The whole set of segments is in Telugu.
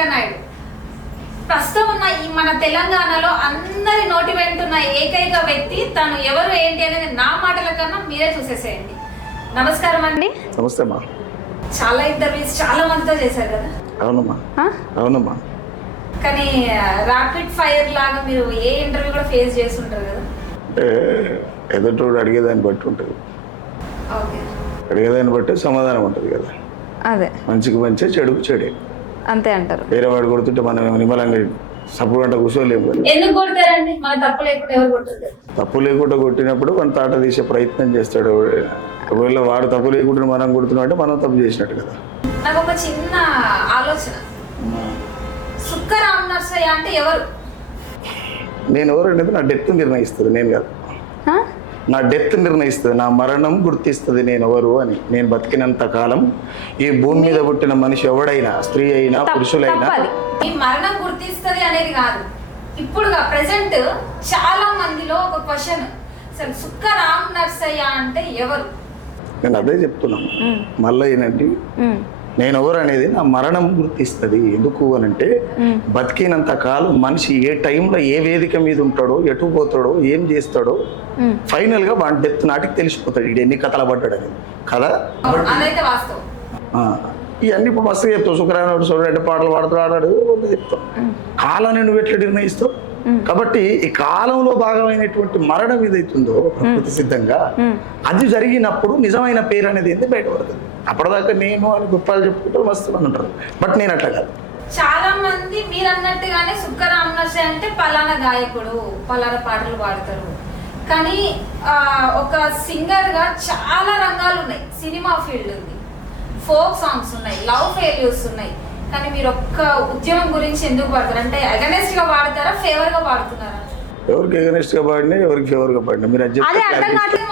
వెంకయ్యనాయుడు ప్రస్తుతం ఉన్న ఈ మన తెలంగాణలో అందరి నోటి వెంటున్న ఏకైక వ్యక్తి తను ఎవరు ఏంటి అనేది నా మాటల కన్నా మీరే చూసేసేయండి. నమస్కారం అండి. నమస్తే అమ్మా. చాలా ఇంటర్వ్యూస్ చాలా మందితో చేశారు కదా? అవునమ్మా. అవునమ్మా. కానీ ర్యాపిడ్ ఫైర్ లాగా మీరు ఏ ఇంటర్వ్యూ కూడా ఫేస్ చేస్తుంటారు కదా? అంటే ఎదుటోడు అడిగేదాన్ని బట్టి ఉంటుంది. ఓకే, అడిగేదాన్ని బట్టి సమాధానం ఉంటుంది కదా. అదే మంచికి మంచి చెడుకు చెడే అంతే అంటారు. వేరే వాడు కొడుతుంటే మనం నిమ్మలంగా సప్పుడు గంట కూర్చోలేము కదా. ఎందుకు కొడతారండి? మన తప్పు లేకుండా ఎవరు కొడుతుంటారు? తప్పు లేకుండా కొట్టినప్పుడు కొంత ఆట తీసే ప్రయత్నం చేస్తాడు. ఒకవేళ వాడు తప్పు లేకుండా మనం కొడుతున్నాం అంటే మనం తప్పు చేసినట్టు కదా. నాకు ఒక చిన్న ఆలోచన, సుక్క రామ్ నర్సయ్య అంటే ఎవరు? నేను ఎవరు అనేది నా డెత్ నిర్ణయిస్తుంది, నేను కాదు. నా డెత్ నిర్ణయిస్తుంది, నా మరణం గుర్తిస్తుంది నేను ఎవరు అని. నేను బతికినంత కాలం ఈ భూమి మీద పుట్టిన మనిషి ఎవడైనా, స్త్రీ అయినా పురుషులైనా, ఈ మరణం గుర్తిస్తుంది అనేది కాదు. ఇప్పుడుగా ప్రెసెంట్ చాలా మందిలో ఒక క్వశ్చన్, అసలు సుక్క రామ్ నర్సయ్య అంటే ఎవరు? నేను అదే చెప్తున్నాను. మళ్ళీ ఏంటంటే నేను ఎవరు అనేది నా మరణం గుర్తిస్తుంది. ఎందుకు అని అంటే బతికినంత కాలం మనిషి ఏ టైంలో ఏ వేదిక మీద ఉంటాడో, ఎటు పోతాడో, ఏం చేస్తాడో ఫైనల్ గా వాడి డెత్ నాటికి తెలిసిపోతాడు. ఇది ఎన్ని కథలు పడ్డాడు అనేది కదా. అదైతే వాస్తవం. ఇవన్నీ ఇప్పుడు మస్తు చెప్తావు. శుక్రవారం చూడండి పాటలు పాడుతున్నాడు చెప్తావు. కాలాన్ని నువ్వు ఎట్లా నిర్ణయిస్తావు? కాబట్టి ఈ కాలంలో భాగమైనటువంటి మరణం ఏదైతుందో ప్రకృతి సిద్ధంగా అది జరిగినప్పుడు నిజమైన పేరు అనేది ఏంది బయటపడుతుంది. అప్పటిదాకా నేను అని గొప్పలు చెప్పుకుంటూ మస్తు అని ఉంటారు. బట్ నేను అట్లా కాదు. చాలా మంది మీరు అన్నట్టుగానే సుక్క రామ్ నర్సయ్య అంటే పలానా గాయకుడు, పలానా పాటలు పాడతారు. కానీ ఒక సింగర్ గా చాలా రంగాలు ఉన్నాయి. సినిమా ఫీల్డ్ ఉంది, ఫోక్ సాంగ్స్ ఉన్నాయి, లవ్ ఫెయిల్యూర్స్ ఉన్నాయి. కానీ మీరు ఒక్క ఉద్యమం గురించి ఎందుకు పాడతారు? అంటే అగనెస్ట్ గా పాడతారా, ఫేవర్ గా పాడుతున్నారా? ఎవరికి అగనెస్ట్ గా పాడినా, ఎవరికి ఫేవర్ గా పాడినా మీరు అదే అర్థం కావట్లేదు.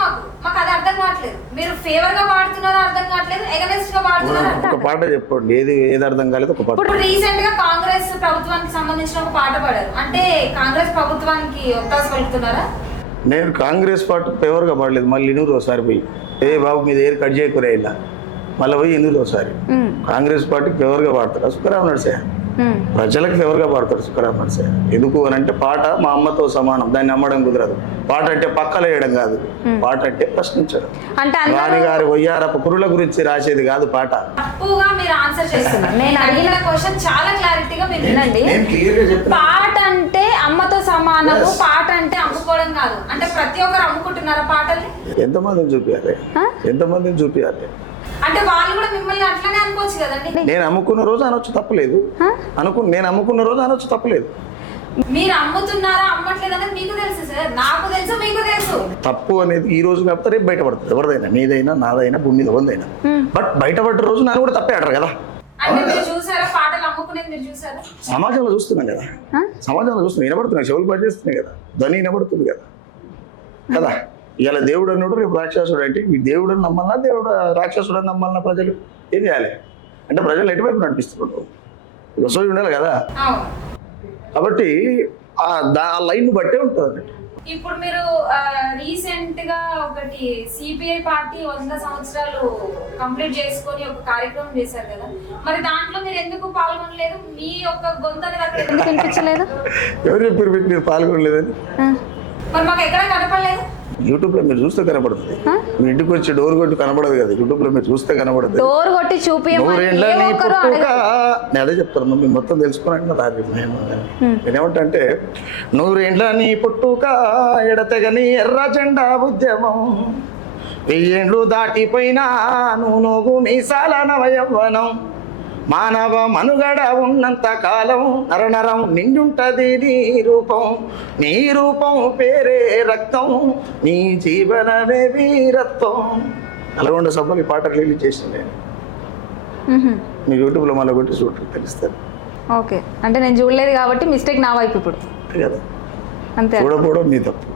మాకు అది అర్థం కావట్లేదు. మీరు ఫేవర్ గా పాడుతున్నారా అర్థం కావట్లేదు, అగనెస్ట్ గా పాడుతున్నారా? ఒక పాట చెప్పండి, ఏది అర్థం కాలేదు ఒక పాట. ఇప్పుడు రీసెంట్ గా కాంగ్రెస్ ప్రభుత్వానికి సంబంధించిన ఒక పాట పాడారు. అంటే కాంగ్రెస్ ప్రభుత్వానికి ఒత్తాసు పలుకుతున్నారా? నేను కాంగ్రెస్ పార్టీ ఫేవర్ గా పాడలేదు. మళ్ళీ ఇన్నూరు ఒకసారి పోయి బాబు మీద ఏరు కట్ చేయకురే ఇలా మళ్ళీ పోయి ఎన్నూరు ఒకసారి కాంగ్రెస్ పార్టీకి ఫేవర్ గా పాడతారు సుఖరామ్ నర్సయ్య. ప్రజలకు ఫేవర్ గా పాడతారు సుఖరామ్ నర్సయ్య. ఎందుకు అని అంటే పాట మా అమ్మతో సమానం, దాన్ని నమ్మడం కుదరదు. పాట అంటే పక్కలు వేయడం కాదు, పాట అంటే ప్రశ్నించడం. రాణి గారి వయ్యారపు కురుల గురించి రాసేది కాదు పాట. తప్పుగా మీరు ఆన్సర్ చేస్తున్నారు. నేను అడిగిన క్వశ్చన్ చాలా క్లారిటీగా మీరు వినండి. పాట అంటే అమ్మతో సమానము, పాట అంటే అమ్ముకోవడం కాదు. అంటే ప్రతి ఒక్కరు అమ్ముకుంటున్నారా పాటల్ని? ఎంతమందిని చూపించాలి, ఎంతమందిని చూపించాలి? అంటే వాళ్ళు కూడా మిమ్మల్ని అట్లనే అనుకోవచ్చు కదండి. నేను అమ్ముకున్న రోజు అనొచ్చు తప్పలేదు. నేను అమ్ముకున్న రోజు అనొచ్చు తప్పలేదు. మీరు అమ్ముతున్నారా అమ్మట్లేదు అనేది మీకు తెలుసు సార్, నాకు తెలుసు, మీకు తెలుసు. తప్పు అనేది ఈ రోజు కాకపోతే రేపు బయటపడుతుంది. ఎవరిదైనా, నీదైనా నాదైనా భూమి మీద ఎవరిదైనా. బట్ బయటపడ్డ రోజు నాకు కూడా తప్పే అంటారు కదా. అంటే మీరు చూసారా పాటలు అమ్ముకునేది? మీరు చూసారా? సమాజంలో చూస్తున్నాం కదా, సమాజంలో చూస్తున్నాం, వినబడుతున్నాయి, చెవులు పనిచేస్తున్నాయి కదా, ధ్వని వినబడుతుంది కదా కదా. ఇలా దేవుడు అన్నాడు, రేపు రాక్షసుడు. అంటే ఈ దేవుడు నమ్మాలన్నా, దేవుడు రాక్షసుడు నమ్మాలన్నా ప్రజలు ఏం చేయాలి అంటే ప్రజలు ఎటువైపు నడిపిస్తున్నారు, రసోయి ఉండాలి కదా. కాబట్టి ఆ లైన్ బట్టే ఉంటుంది అన్నట్టు. ఇప్పుడు మీరు రీసెంట్ గా ఒకటి సిపిఐ పార్టీ 100 సంవత్సరాలు కంప్లీట్ చేసుకొని ఒక కార్యక్రమం చేశారు కదా, మరి దాంట్లో మీరు ఎందుకు పాల్గొనలేదు? మీ యొక్క గొంతు అనేది అక్కడ ఎందుకు వినిపించలేదు? ఎవరు చెప్పారు మీకు మీరు పాల్గొనలేదని? మరి మాకు ఎక్కడ కనపడలేదు. యూట్యూబ్ లో మీరు చూస్తే కనపడుతుంది. మీ ఇంటికి వచ్చి డోర్ కొట్టి కనపడదు కదా, యూట్యూబ్ లో మీరు చూస్తే కనపడుతుంది. డోర్ కొట్టి నేను అదే చెప్తాను, మీరు మొత్తం తెలుసుకోనండి. నేనేమంటా అంటే 100 ఏండ్ల నీ పుట్టుక, ఎడతెగని ఎర్ర జెండా ఉద్యమం, 1000 ఏండ్లు దాటిపోయినా నువ్వు నోగు మీసాల నవయవ్వనం, మానవ మనుగడ ఉన్నంత కాలం నరనరం నిండుంటది నీ రూపం పేరే రక్తం, నీ జీవనమే వీరత్వం. నల్గొండ సభలు ఈ పాట రిలీజ్ చేసింది. మీ యూట్యూబ్లో మళ్ళీ కొట్టి చూడండి, తెలుస్తుంది. ఓకే, అంటే నేను చూడలేదు కాబట్టి మిస్టేక్ నా వైపు ఇప్పుడు కదా. అంతే, చూడకపోవడం మీ తప్పు.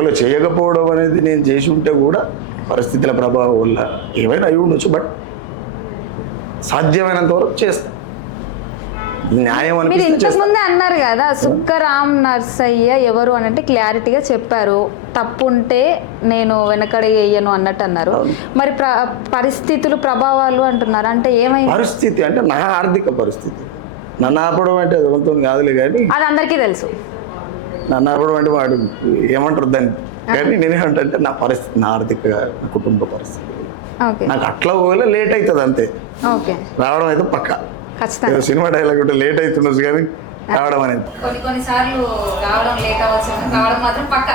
ఇలా చేయకపోవడం అనేది నేను చేసి ఉంటే కూడా పరిస్థితుల ప్రభావం వల్ల ఏమైనా అయి ఉండొచ్చు. బట్ సాధ్యమైనంత వరకు చేస్తా. న్యాయం మీరు అనిపిస్తే ఇంతకు చేస్తా. ముందే అన్నారు కదా సుక్కరాం నర్సయ్య ఎవరు అని అంటే క్లారిటీగా చెప్పారు, తప్పు ఉంటే నేను వెనకడి వేయను అన్నట్టు అన్నారు. మరి పరిస్థితులు ప్రభావాలు అంటున్నారు, అంటే ఏమైంది? పరిస్థితి అంటే నా ఆర్థిక పరిస్థితి, నన్ను ఆపడం అంటే అదంతా కాదులే కానీ అది అందరికీ తెలుసు. నన్ను ఆపడం అంటే వాడు ఏమంటారు దాన్ని, కానీ నేనేమంటే నా పరిస్థితి, నా ఆర్థిక నా కుటుంబ పరిస్థితి, ఓకే నాకు అట్లా పోలే లేట్ అవుతుంది అంతే. ఓకే రావడం అయితే పక్క, ఖచ్చితంగా సినిమా డైలాగ్ ఉంటే లేట్ అవుతుండొచ్చు కానీ రావడం అనేది కొన్నిసార్లు రావడం లేట్ అవ్వచ్చు, రావడం మాత్రం పక్క.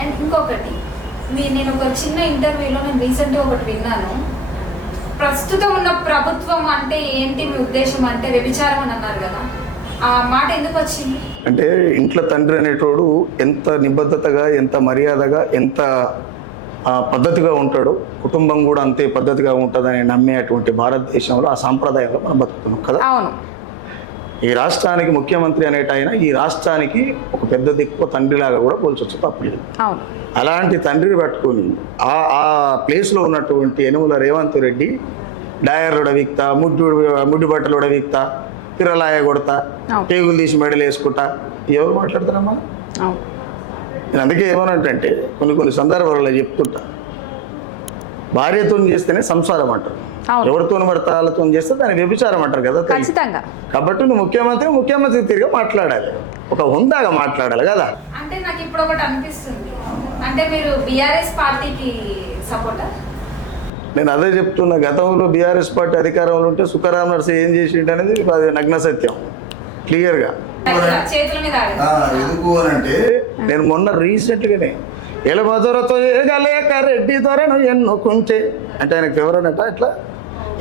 అండ్ ఇంకొకటి, నేను ఒక చిన్న ఇంటర్వ్యూలో నేను రీసెంట్గా ఒకటి విన్నాను, ప్రస్తుతం ఉన్న ప్రభుత్వం అంటే ఏంటి మీ ఉద్దేశం అంటే వ్యభిచారం అని అన్నారు కదా, ఆ మాట ఎందుకు వచ్చింది? అంటే ఇంట్లో తండ్రి అనేటోడు ఎంత నిబద్ధతగా, ఎంత మర్యాదగా, ఎంత పద్ధతిగా ఉంటాడో కుటుంబం కూడా అంతే పద్ధతిగా ఉంటుందని నమ్మేటువంటి భారతదేశంలో ఆ సాంప్రదాయంలో మనం బతుకుతున్నాం కదా. అవును. ఈ రాష్ట్రానికి ముఖ్యమంత్రి అనేట ఆయన ఈ రాష్ట్రానికి ఒక పెద్ద దిక్కు తండ్రిలాగా కూడా పోల్చొచ్చు, తప్పలేదు. అవును. అలాంటి తండ్రిని పట్టుకొని ఆ ప్లేస్లో ఉన్నటువంటి యనుమల రేవంత్ రెడ్డి డయర్లు ఉడవిక్తా, ముడ్డి బట్టలు ఉడవిక్తా, పిరలాయ కొడతా, టేగులు తీసి మెడలు వేసుకుంటా, ఎవరు మాట్లాడతారమ్మా? అవును. నేను అందుకే ఏమనంటే కొన్ని సందర్భాలలో చెప్తుంటా, భార్యతో చేస్తేనే సంసారం అంటారు, ఎవరితో పడితే వాళ్ళతో చేస్తే దాన్ని వ్యభిచారం అంటారు కదా. ఖచ్చితంగా. కాబట్టి నువ్వు ముఖ్యమంత్రి తిరిగి మాట్లాడాలి, ఒక హుందాగా మాట్లాడాలి కదా. అంటే నాకు ఇప్పుడు ఒకటి అనిపిస్తుంది, అంటే మీరు బీఆర్ఎస్ పార్టీకి సపోర్టర్? నేను అదే చెప్తున్నా, గతంలో బీఆర్ఎస్ పార్టీ అధికారంలో ఉంటే సుఖరాం నర్సయ్య ఏం చేసిండు అనేది అది నగ్న సత్యం, క్లియర్గా. చేతుల మీద ఎందుకు అంటే నేను మొన్న రీసెంట్గానే ఎలమదొరతో ఏగలేక రెడ్డి దొరను ఎన్నుకుంటే అంటే ఆయనకు ఎవరనట ఇట్లా,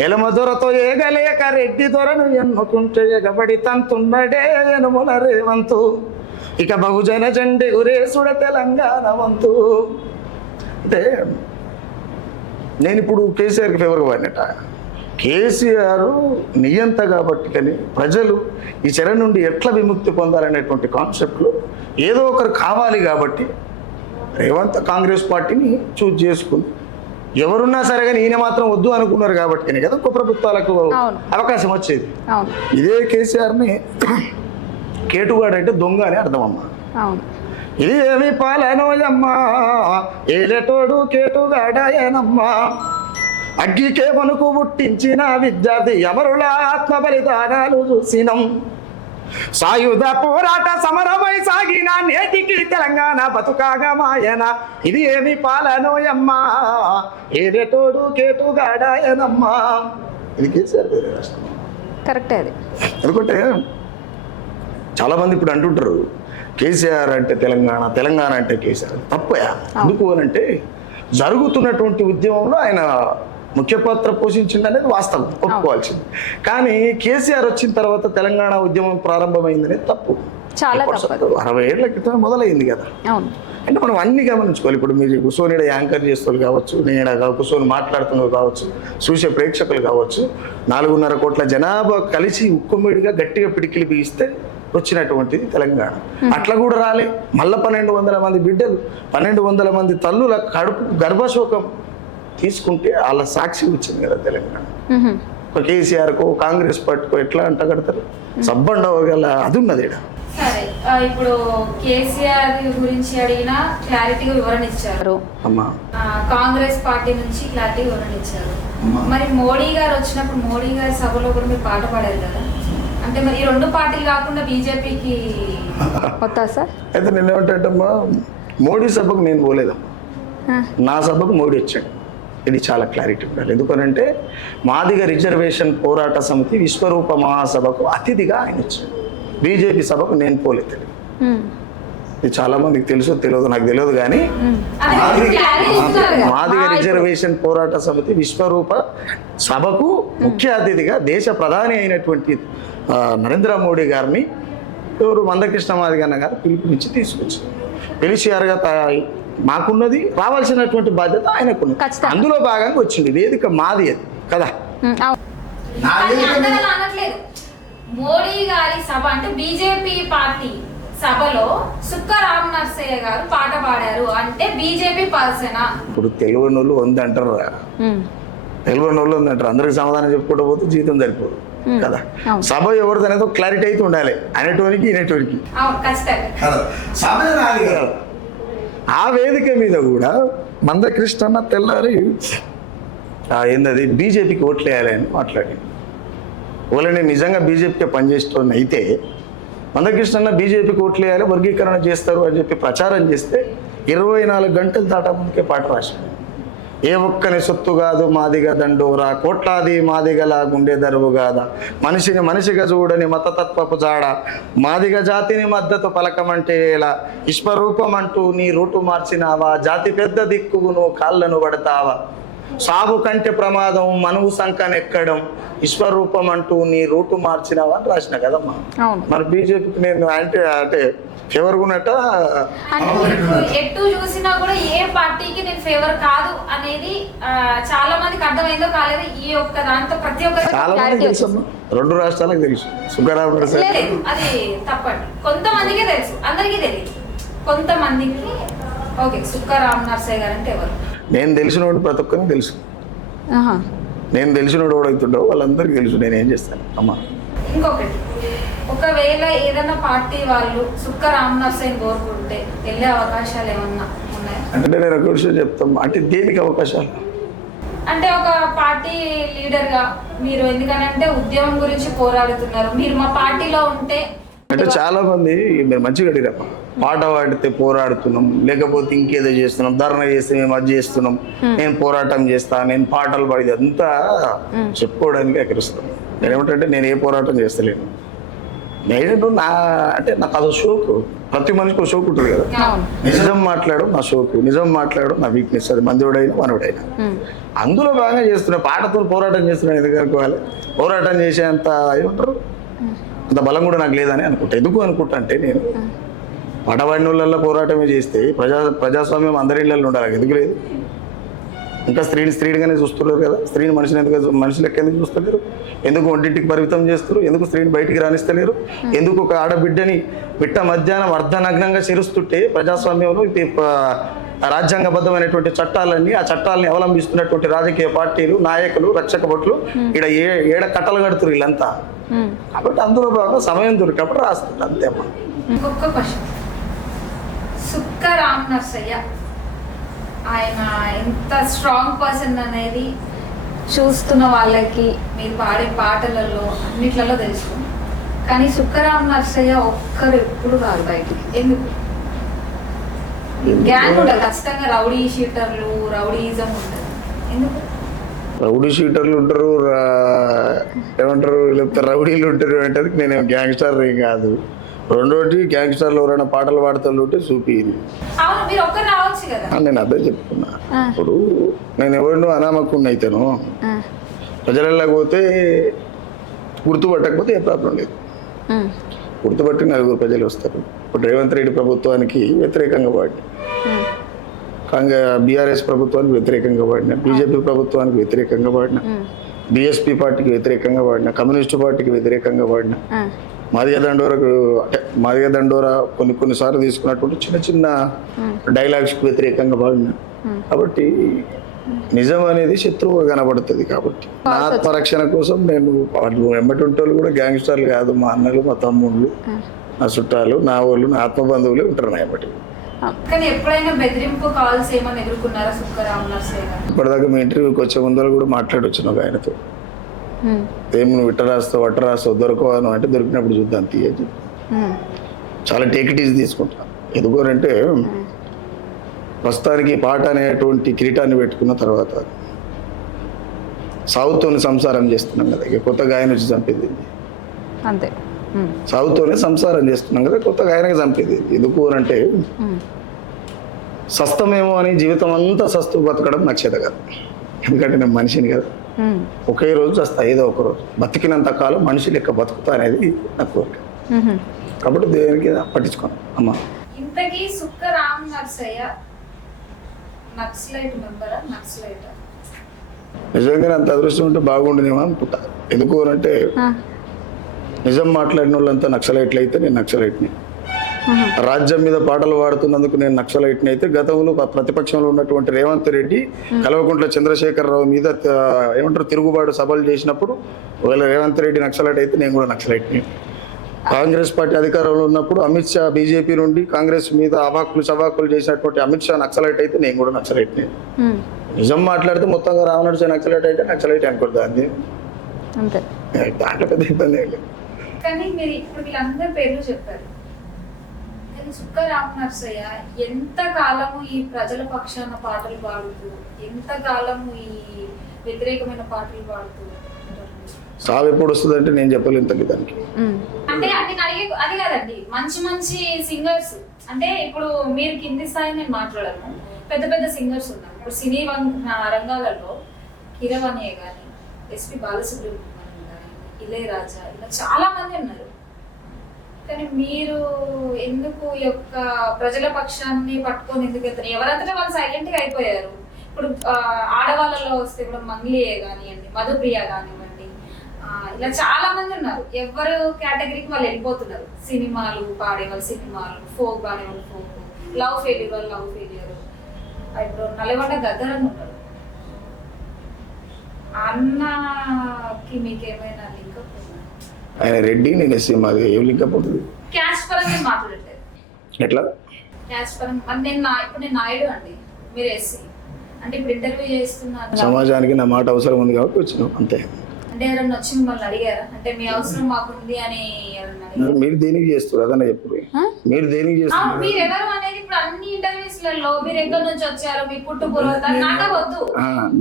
ఎలమదొరతో ఏగలేక రెడ్డి దొరను ఎన్నుకుంటే ఎగబడి తంతున్నడే యనుమల రేవంతు, ఇక బహుజన జెండె ఉరేసుడ తెలంగాణ వంతు. అంటే నేను ఇప్పుడు కేసీఆర్కి ఫేవర్గా పడినట, కేసీఆర్ నియంత కాబట్టి కానీ ప్రజలు ఈ చెర నుండి ఎట్లా విముక్తి పొందాలనేటువంటి కాన్సెప్ట్లో ఏదో ఒకరు కావాలి కాబట్టి రేవంత్ కాంగ్రెస్ పార్టీని చూజ్ చేసుకుంది. ఎవరున్నా సరే కానీ ఈయన మాత్రం వద్దు అనుకున్నారు కాబట్టి కదా ఉప ప్రభుత్వాలకు అవకాశం వచ్చేది. ఇదే కేసీఆర్ని కేటుగాడు అంటే దొంగ అని అర్థం అమ్మా. ఇది ఏమి పాలనోయమ్మా, ఏలేటోడు కేటుగాడాయనమ్మా, అగ్గికే వణుకు పుట్టించిన విద్యార్థి అమరుల ఆత్మ బలిదానాలు చూసినం, సాయుధ పోరాట సమరమై సాగిన నేటికి తెలంగాణ బతుకాగా మాయన, ఇది ఏమి పాలనోయమ్మా, ఏలేటోడు కేటుగాడాయనమ్మా. ఇది కేసీఆర్ కరెక్టే. అది ఎందుకంటే చాలామంది ఇప్పుడు అంటుంటారు కేసీఆర్ అంటే తెలంగాణ, తెలంగాణ అంటే కేసీఆర్. తప్పయా. ఎందుకు అని అంటే జరుగుతున్నటువంటి ఉద్యమంలో ఆయన ముఖ్య పాత్ర పోషించింది అనేది వాస్తవం, ఒప్పుకోవాల్సింది. కానీ కేసీఆర్ వచ్చిన తర్వాత తెలంగాణ ఉద్యమం ప్రారంభమైందనేది తప్పు. 60 ఏళ్ల క్రితం మొదలైంది కదా. అంటే మనం అన్ని గమనించుకోవాలి. ఇప్పుడు మీరు కూర్చొని యాంకర్ చేస్తారు కావచ్చు, నేను కూర్చొని మాట్లాడుతున్నారు కావచ్చు, చూసే ప్రేక్షకులు కావచ్చు, 4.5 కోట్ల జనాభా కలిసి ఉక్కుమిడిగా గట్టిగా పిడికిలి బిగిస్తే వచ్చినటువంటిది తెలంగాణ. అట్లా కూడా రాలే. మళ్ళీ 1200 మంది బిడ్డలు, 1200 మంది తల్లుల కడుపు గర్భశోకం తీసుకుంటే వాళ్ళ సాక్షి వచ్చింది కదా తెలంగాణ. ఒక కేసీఆర్కు కాంగ్రెస్ పార్టీకు ఎట్లా అంట కడతారు, సబ్బండ గల అది ఉన్నది. సరే, ఇప్పుడు కేసీఆర్ గురించి అడిగినా క్లారిటీగా వివరణ ఇచ్చారు, కాంగ్రెస్ పార్టీ నుంచి క్లారిటీ వివరణ ఇచ్చారు. మరి మోడీ గారు వచ్చినప్పుడు మోడీ గారి సభలో కూడా మీరు పాట పాడారు కదా, అంటే మరి ఈ 2 పార్టీలు కాకుండా బీజేపీకి వస్తా సార్? అయితే నేనేమంటాడమ్మా, మోడీ సభకు నేను పోలేదమ్మా, నా సభకు మోడీ వచ్చాడు. ఇది చాలా క్లారిటీ ఉండాలి. ఎందుకనంటే మాదిగ రిజర్వేషన్ పోరాట సమితి విశ్వరూప మహాసభకు అతిథిగా ఆయన వచ్చాడు, బీజేపీ సభకు నేను పోలేదు. ఇది చాలా మందికి తెలుసో తెలియదు, నాకు తెలియదు. కానీ మాదిగ రిజర్వేషన్ పోరాట సమితి విశ్వరూప సభకు ముఖ్య అతిథిగా దేశ ప్రధాని అయినటువంటి నరేంద్ర మోడీ గారిని ఎవరు మందకృష్ణ మాదిగన్న గారు పిలుపునిచ్చి తీసుకొచ్చారు. పిలిచియారుగా మాకున్నది, రావాల్సినటువంటి బాధ్యత ఆయనకున్నది. అందులో భాగంగా వచ్చింది. వేదిక మాది అది కదా. మోడీ గారి సభ అంటే బీజేపీ పార్టీ సభలో సుక్కరాం నర్సయ్య గారు పాట పాడారు అంటే బీజేపీ పర్సనా? ఇప్పుడు తెలియని వాళ్ళు 100 అంటారు, తెలియని వాళ్ళు 100 అంటారు. అందరికి సమాధానం చెప్పుకుంటూ పోతే జీవితం సరిపోదు. కదా. సభ ఎవరిది అనేది ఒక క్లారిటీ అయితే ఉండాలి, అనేటోనికి ఈనేటోనికి. అవును ఖచ్చితంగా. సభ నాది కదా. ఆ వేదిక మీద కూడా మందకృష్ణ తెల్లారి ఏందది బీజేపీకి ఓట్లు వేయాలి అని మాట్లాడి, ఒకవేళ నేను నిజంగా బీజేపీకి పనిచేస్తున్న అయితే మందకృష్ణ బీజేపీకి ఓట్లు వేయాలి, వర్గీకరణ చేస్తారు అని చెప్పి ప్రచారం చేస్తే 24 గంటలు దాటా ముందుకే పాట రాశాడు. ఏ ఒక్కని సొత్తు కాదు మాదిగా దండోరా, కోట్లాది మాదిగలా గుండె దరువు కాదా, మనిషిని మనిషిగా చూడని మతతత్వపు జాడ, మాదిగ జాతిని మద్దతు పలకమంటే ఎలా, విశ్వరూపం అంటూ నీ రూటు మార్చినావా, జాతి పెద్ద దిక్కువు నువ్వు కాళ్ళను పడతావా, సాగు కంటే ప్రమాదం మనువు సంకనెక్కడం, విశ్వరూపం అంటూ నీ రూటు మార్చినావా అని రాసిన కదమ్మా. మరి బీజేపీకి నేను అంటే ఫేవర్ ఉన్నట్ట. ఎటు చూసినా కూడా ఏ పార్టీకి నేను ఫేవర్ కాదు అనేది చాలా మందికి అర్థమైందో కాలేదు. ఈ ఒక్క దాంతో ప్రతి ఒక్కరికి చాలా మంది తెలుసు, 2 రాష్ట్రాలకు తెలుసు సుఖరామ్ నరసయ్య. అది తప్పండి, కొంతమందికి తెలుసు, అందరికీ తెలియదు. కొంతమందికి ఓకే సుఖరామ్ నరసయ్య గారు అంటే ఎవరు నేను తెలిసినోడు ప్రతి ఒక్కరికి తెలుసు. నేను తెలిసినోడు ఎవడవుతుండో వాళ్ళందరికీ తెలుసు నేను ఏం చేస్తాను అమ్మా. ఇంకొకటి, ఒకవేళ ఏదైనా పార్టీ వాళ్ళు సుక్క రామ్ నరసయ్య కోరుకుంటే వెళ్ళే అవకాశాలు ఏమన్నా ఉన్నాయా? అంటే నేను ఒక విషయం చెప్తాం, అంటే దేనికి అవకాశాలు అంటే ఒక పార్టీ లీడర్ గా మీరు, ఎందుకనంటే ఉద్యమం గురించి పోరాడుతున్నారు, మీరు మా పార్టీలో ఉంటే అంటే చాలా మంది మీరు మంచిగా అడిగారమ్మా, పాట పాడితే పోరాడుతున్నాం, లేకపోతే ఇంకేదో చేస్తున్నాం, ధర్నా చేస్తే మేము అది చేస్తున్నాం, నేను పోరాటం చేస్తా, నేను పాటలు పాడేది అంతా చెప్పుకోవడానికి ఎక్కడిస్తాం. నేనేమిటంటే నేను ఏ పోరాటం చేస్తలేను, నేను అంటే నాకు అదో షోకు, ప్రతి మనిషికి ఒక షోకు ఉంటుంది కదా. నిజం మాట్లాడు నా షోకు, నిజం మాట్లాడు నా వీక్నెస్, అది మందివుడైనా మనవుడైనా. అందులో బాగా చేస్తున్నా, పాటతో పోరాటం చేస్తున్నాను ఎందుకు అనుకోవాలి, పోరాటం చేసేంత ఏమంటారు అంత బలం కూడా నాకు లేదని అనుకుంటా. ఎందుకు అనుకుంటా అంటే నేను పడవాడిన వాళ్ళల్లో పోరాటమే చేస్తే ప్రజాస్వామ్యం అందరి ఇళ్ళల్లో ఉండాలి, ఎందుకు లేదు? ఇంకా స్త్రీనిగానే చూస్తున్నారు కదా, స్త్రీని మనిషిని ఎందుకు మనిషి లెక్క ఎందుకు చూస్తలేరు, ఎందుకు ఒంటింటికి పరిమితం చేస్తారు, ఎందుకు స్త్రీని బయటికి రాణిస్తలేరు, ఎందుకు ఒక ఆడబిడ్డని బిడ్డ మధ్యాహ్నం అర్ధనగ్నంగా చేరుస్తుంటే ప్రజాస్వామ్యంలో రాజ్యాంగబద్ధమైనటువంటి చట్టాలన్నీ, ఆ చట్టాలని అవలంబిస్తున్నటువంటి రాజకీయ పార్టీలు, నాయకులు, రక్షక భటులు ఇక్కడ ఏడ కట్టలు కడుతున్నారు వీళ్ళంతా. కాబట్టి అందులో బాగా సమయం దొరికినప్పుడు రాస్తుంది అంతేమ్మా. ఇంకొక క్వశ్చన్, సుక్క రామ్ నరసయ్య ఆయన ఎంత స్ట్రాంగ్ పర్సన్ అనేది చూస్తున్న వాళ్ళకి మీరు పాడే పాటలలో అన్నిట్లలో తెలుసు, కానీ సుక్కరామ్ నరసయ్య ఒక్కరు ఎప్పుడు రాదు బయటికి, ఎందుకు? గ్యాంగ్ ఉంటుంది ఖచ్చితంగా, రౌడీ షీటర్లు, రౌడీయిజం ఉంటుంది, ఎందుకు? రౌడీ షీటర్లు ఉంటారు, ఏమంటారు, లేకపోతే రౌడీలు ఉంటారు అంటే నేనేం గ్యాంగ్స్టర్ ఏం కాదు. రెండోటి గ్యాంగ్స్టర్లు ఎవరైనా పాటలు పాడుతూ ఉంటే చూపి, నేను అదే చెప్తున్నా. ఇప్పుడు నేను ఎవరినో అనామకుడిని అయితేనో ప్రజలలోకి పోతే గుర్తుపట్టకపోతే ఏ ప్రాబ్లం లేదు, గుర్తుపట్టి 4 ప్రజలు వస్తారు. ఇప్పుడు రేవంత్ రెడ్డి ప్రభుత్వానికి వ్యతిరేకంగా పాడిన, బీఆర్ఎస్ ప్రభుత్వానికి వ్యతిరేకంగా పాడిన, బీజేపీ ప్రభుత్వానికి వ్యతిరేకంగా పాడిన, బీఎస్పీ పార్టీకి వ్యతిరేకంగా పాడిన, కమ్యూనిస్టు పార్టీకి వ్యతిరేకంగా పాడిన, మాదిగ దండోరా కొన్నిసార్లు తీసుకున్నటువంటి చిన్న చిన్న డైలాగ్స్కి వ్యతిరేకంగా పాడిన. కాబట్టి నిజం అనేది శత్రువుగా కనబడుతుంది. కాబట్టి నా ఆత్మరక్షణ కోసం నేను వాళ్ళు వెంబటి ఉంటోళ్ళు కూడా గ్యాంగ్స్టర్లు కాదు, మా అన్నలు, మా తమ్ముళ్ళు, నా చుట్టాలు, నా వాళ్ళు, నా ఆత్మబంధువులే ఉంటారు నా వెంబటి. ఇప్పటిదాకా మీ ఇంటర్వ్యూకి వచ్చే ముందర కూడా మాట్లాడొచ్చు నాకు ఆయనతో, ఏం నువ్వు ఇట్ట రాస్తావు దొరకవాను అంటే దొరికినప్పుడు చూద్దాం తీయచ్చు, చాలా టేకిటీస్ తీసుకుంటా. ఎందుకంటే ప్రస్తుతానికి పాట అనేటువంటి కిరీటాన్ని పెట్టుకున్న తర్వాత సాగుతోనే సంసారం చేస్తున్నాం కదా, ఇక కొత్తగా ఆయన వచ్చి చంపేది అంతే, సాగుతోనే సంసారం చేస్తున్నాం కదా, కొత్తగా ఆయనకి చంపేది ఎందుకు అంటే సస్తమేమో అని జీవితం అంతా సస్తు బతకడం నాకు చేత కాదు. ఎందుకంటే నేను మనిషిని కదా, ఒకే రోజు వస్తా, ఏదో ఒక రోజు బతికినంత కాలం మనిషి లెక్క బతుకుతా అనేది నా కోరిక. కాబట్టి దేనికి పట్టించుకోను అమ్మా. ఇంతకీ సుక్క రామ్ నరసయ్య నక్సలైట్ మెంబరా, నక్సలైట్? నిజంగా అంత అదృష్టం ఉంటే బాగుండేమో అనుకుంటా. ఎందుకు అంటే నిజం మాట్లాడిన వాళ్ళంతా నక్సలైట్లు అయితే నేను నక్సలైట్ని, రాజ్యం మీద పాటలు పాడుతున్నందుకు నేను నక్సలైట్ని అయితే, గతంలో ప్రతిపక్షంలో ఉన్నటువంటి రేవంత్ రెడ్డి కల్వకుంట్ల చంద్రశేఖరరావు మీద ఏమంటారు తిరుగుబాటు సభలు చేసినప్పుడు ఒకవేళ రేవంత్ రెడ్డి నక్సలైట్ అయితే నేను కూడా నక్సలైట్ని. కాంగ్రెస్ పార్టీ అధికారంలో ఉన్నప్పుడు అమిత్ షా బీజేపీ నుండి కాంగ్రెస్ మీద అవాక్కులు సవాకులు చేసినటువంటి అమిత్ షా నక్సలైట్ అయితే నేను కూడా నక్సలైట్ని. నిజం మాట్లాడితే మొత్తంగా రావణుడు నక్సలైట్ అయితే నక్సలైట్ అనుకోరు దాన్ని, అంతే, దాంట్లో పెద్ద ఇబ్బంది ఏం లేదు. కానీ మీరు ఇప్పుడు వీళ్ళందరి పేర్లు చెప్పారు, కానీ సుక్క రామనరసయ్య ఎంత కాలము ఈ ప్రజల పక్షాన పాటలు పాడుతూ, ఎంత కాలము ఈ వ్యతిరేకమైన పాటలు పాడుతూ సావు ఎప్పుడు వస్తుంది అంటే నేను చెప్పలేను తల్లి దానికి. అంటే నేను అడిగే అది కాదండి, మంచి మంచి సింగర్స్ అంటే ఇప్పుడు మీరు కింది స్థాయి నేను మాట్లాడను, పెద్ద పెద్ద సింగర్స్ ఉన్నారు ఇప్పుడు సినీ రంగాలలో, కిరవాణి కానీ, ఎస్పి బాలసుబ్రహ్మణ్యం కానీ, ఇళయరాజా, ఇలా చాలా మంది ఉన్నారు. కానీ మీరు ఎందుకు ఈ యొక్క ప్రజల పక్షాన్ని పట్టుకొని ఎందుకు వెళ్తారు? ఎవరంతటా వాళ్ళు సైలెంట్ గా అయిపోయారు. ఇప్పుడు ఆడవాళ్ళలో వస్తే కూడా మంగ్లీయే కానివ్వండి, మధుప్రియ కానివ్వండి, ఇలా చాలా మంది ఉన్నారు. ఎవరు కేటగిరీకి వాళ్ళు వెళ్ళిపోతున్నారు. సినిమాలు పాడేవాళ్ళు సినిమాలు, ఫోక్ పాడేవాళ్ళు ఫోక్, లవ్ ఫెయిల్యూర్ వాళ్ళు లవ్ ఫెయిల్యూర్. ఇప్పుడు నల్గొండ గద్దరని ఉంటాడు, అన్నకి మీకేమైనా లింకప్ ఉందా? ఆయన రెడ్డి, నేను ఎస్సీ, మాది ఏం లింకప్ ఉంటుంది? క్యాస్ట్ పరంగా మాట్లాడట్లేదు. ఎట్లా క్యాస్ట్ పరంగా ఇప్పుడు నేను నాయుడు అండి, మీరు ఎస్సీ అంటే ఇప్పుడు ఇంటర్వ్యూ చేస్తున్నాను. సమాజానికి నా మాట అవసరం ఉంది కాబట్టి వచ్చినాం అంతే. అంటే ఎవరన్నా వచ్చి మిమ్మల్ని అడిగారా? అంటే మీ అవసరం మాకుంది అని ఎవరన్నా అడిగారా? మీరు దేనికి చేస్తారు అదన్నా చెప్పు. మీరు దేనికి చేస్తారు? మీరు ఎవరు అనేది ఇప్పుడు అన్ని ఇంటర్వ్యూస్ లలో మీరు ఎక్కడి నుంచి వచ్చారు, మీ పుట్టు పూర్వత నాకే వద్దు.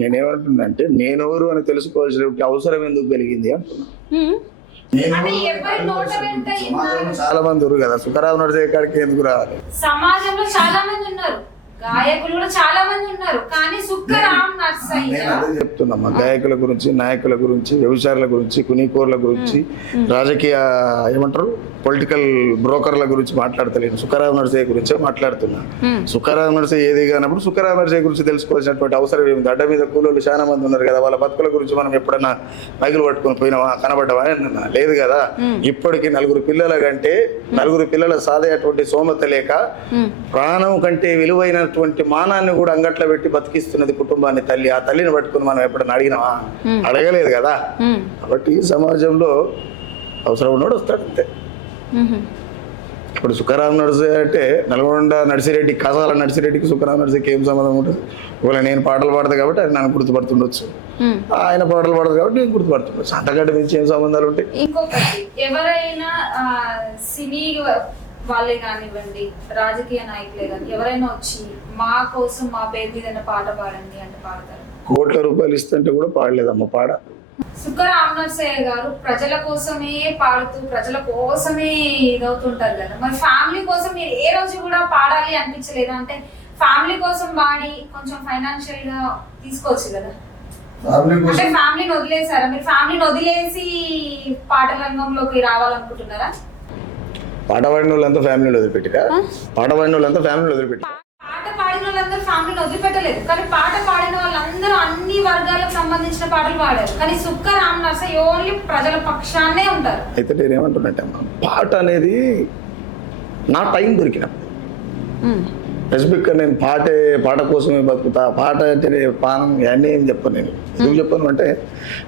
నేనేమంటున్నా అంటే నేను ఎవరు అని తెలుసుకోవాల్సిన అవసరం ఎందుకు కలిగింది అంటున్నా. అంటే ఎవరి నోట వెంట చాలా మంది ఉన్నారు కదా, సుఖరావు నడిచే కాడికి ఎందుకు రావాలి? సమాజంలో చాలా మంది ఉన్నారు, గాయకులు కూడా చాలా మంది ఉన్నారు, కానీ సుక్క రామనరసయ్య అదే చెప్తున్నామ్మా. గాయకుల గురించి, నాయకుల గురించి, వ్యభిచారుల గురించి, కునీకోర్ల గురించి, రాజకీయ ఏమంటారు పొలిటికల్ బ్రోకర్ల గురించి మాట్లాడతలేను. సుఖరావు నరసయ్య గురించే మాట్లాడుతున్నా. సుఖరావు నరసయ్య ఏది కానప్పుడు సుఖరావు నరసయ్య గురించి తెలుసుకోవాల్సినటువంటి అవసరం ఏమిటి? అడ్డ మీద కూలోళ్ళు చాలా మంది ఉన్నారు కదా, వాళ్ళ బతుకుల గురించి మనం ఎప్పుడన్నా మైకులు పట్టుకొని పోయినావా, కనబడ్డావా? లేదు కదా. ఇప్పటికి 4 పిల్లల కంటే 4 పిల్లల సాధేటువంటి సోమత లేక ప్రాణం కంటే విలువైనటువంటి మానాన్ని కూడా అంగట్లో పెట్టి బతికిస్తున్నది కుటుంబాన్ని తల్లి. ఆ తల్లిని పట్టుకుని మనం ఎప్పుడన్నా అడిగినావా? అడగలేదు కదా. కాబట్టి ఈ సమాజంలో అవసరం ఉన్నాడు వస్తాడు అంతే. ఇప్పుడు సుఖరావు నర్సే అంటే నల్గొండ నర్సిరెడ్డి, కసాల నర్సిరెడ్డికి సుఖరావు నర్సీకి ఏం సంబంధం ఉంటుంది? ఒకవేళ నేను పాటలు పాడతా కాబట్టి ఆయన నన్ను గుర్తుపడుతుండొచ్చు, ఆయన పాటలు పాడదు కాబట్టి నేను గుర్తుపడుతుండొచ్చు. అంతకంటే మించి ఏం సంబంధాలు ఉంటాయి? ఇంకొకటి, ఎవరైనా సినీ వాళ్ళే కానివ్వండి, రాజకీయ నాయకులే కానీ ఎవరైనా వచ్చి మా కోసం మా పేరు మీద పాట పాడండి అంటే పాడతారు. కోట్ల రూపాయలు ఇస్తుంటే కూడా పాడలేదమ్మ పాడ. సుక్క రామనరసయ్య గారు ప్రజల కోసమే పాడుతూ ప్రజల కోసమే ఇదవుతుంటారు కదా, మరి ఫ్యామిలీ కోసం మీరు ఏ రోజు కూడా పాడాలి అనిపించలేదు? అంటే ఫ్యామిలీ కోసం పాడి కొంచెం ఫైనాన్షియల్ గా తీసుకోవచ్చు కదా. అంటే ఫ్యామిలీని వదిలేసారా మీరు? ఫ్యామిలీని వదిలేసి పాటల రంగంలోకి రావాలనుకుంటున్నారా? పాట పాడిన వాళ్ళంతా ఫ్యామిలీని వదిలిపెట్టిక, పాట పాడిన వాళ్ళంతా ఫ్యామిలీని వదిలిపెట్టి. పాట పాడిన వాళ్ళందరూ ఫ్యామిలీని వదిలిపెట్టలేదు, కానీ పాట పాడిన వాళ్ళందరూ అన్ని వర్గాలకు సంబంధించిన పాటలు పాడారు. కానీ సుక్క రామనరసయ్య ఓన్లీ ప్రజల పక్షాన్నే ఉంటారు. అయితే నేనేమంటున్నట్టే అమ్మా, పాట అనేది నా టైం దొరికినప్పుడు స్పెసిఫిక్గా నేను పాట కోసమే బతుకుతా, పాట అంటే పానం అన్నీ ఏం చెప్పను. నేను ఎందుకు చెప్పను అంటే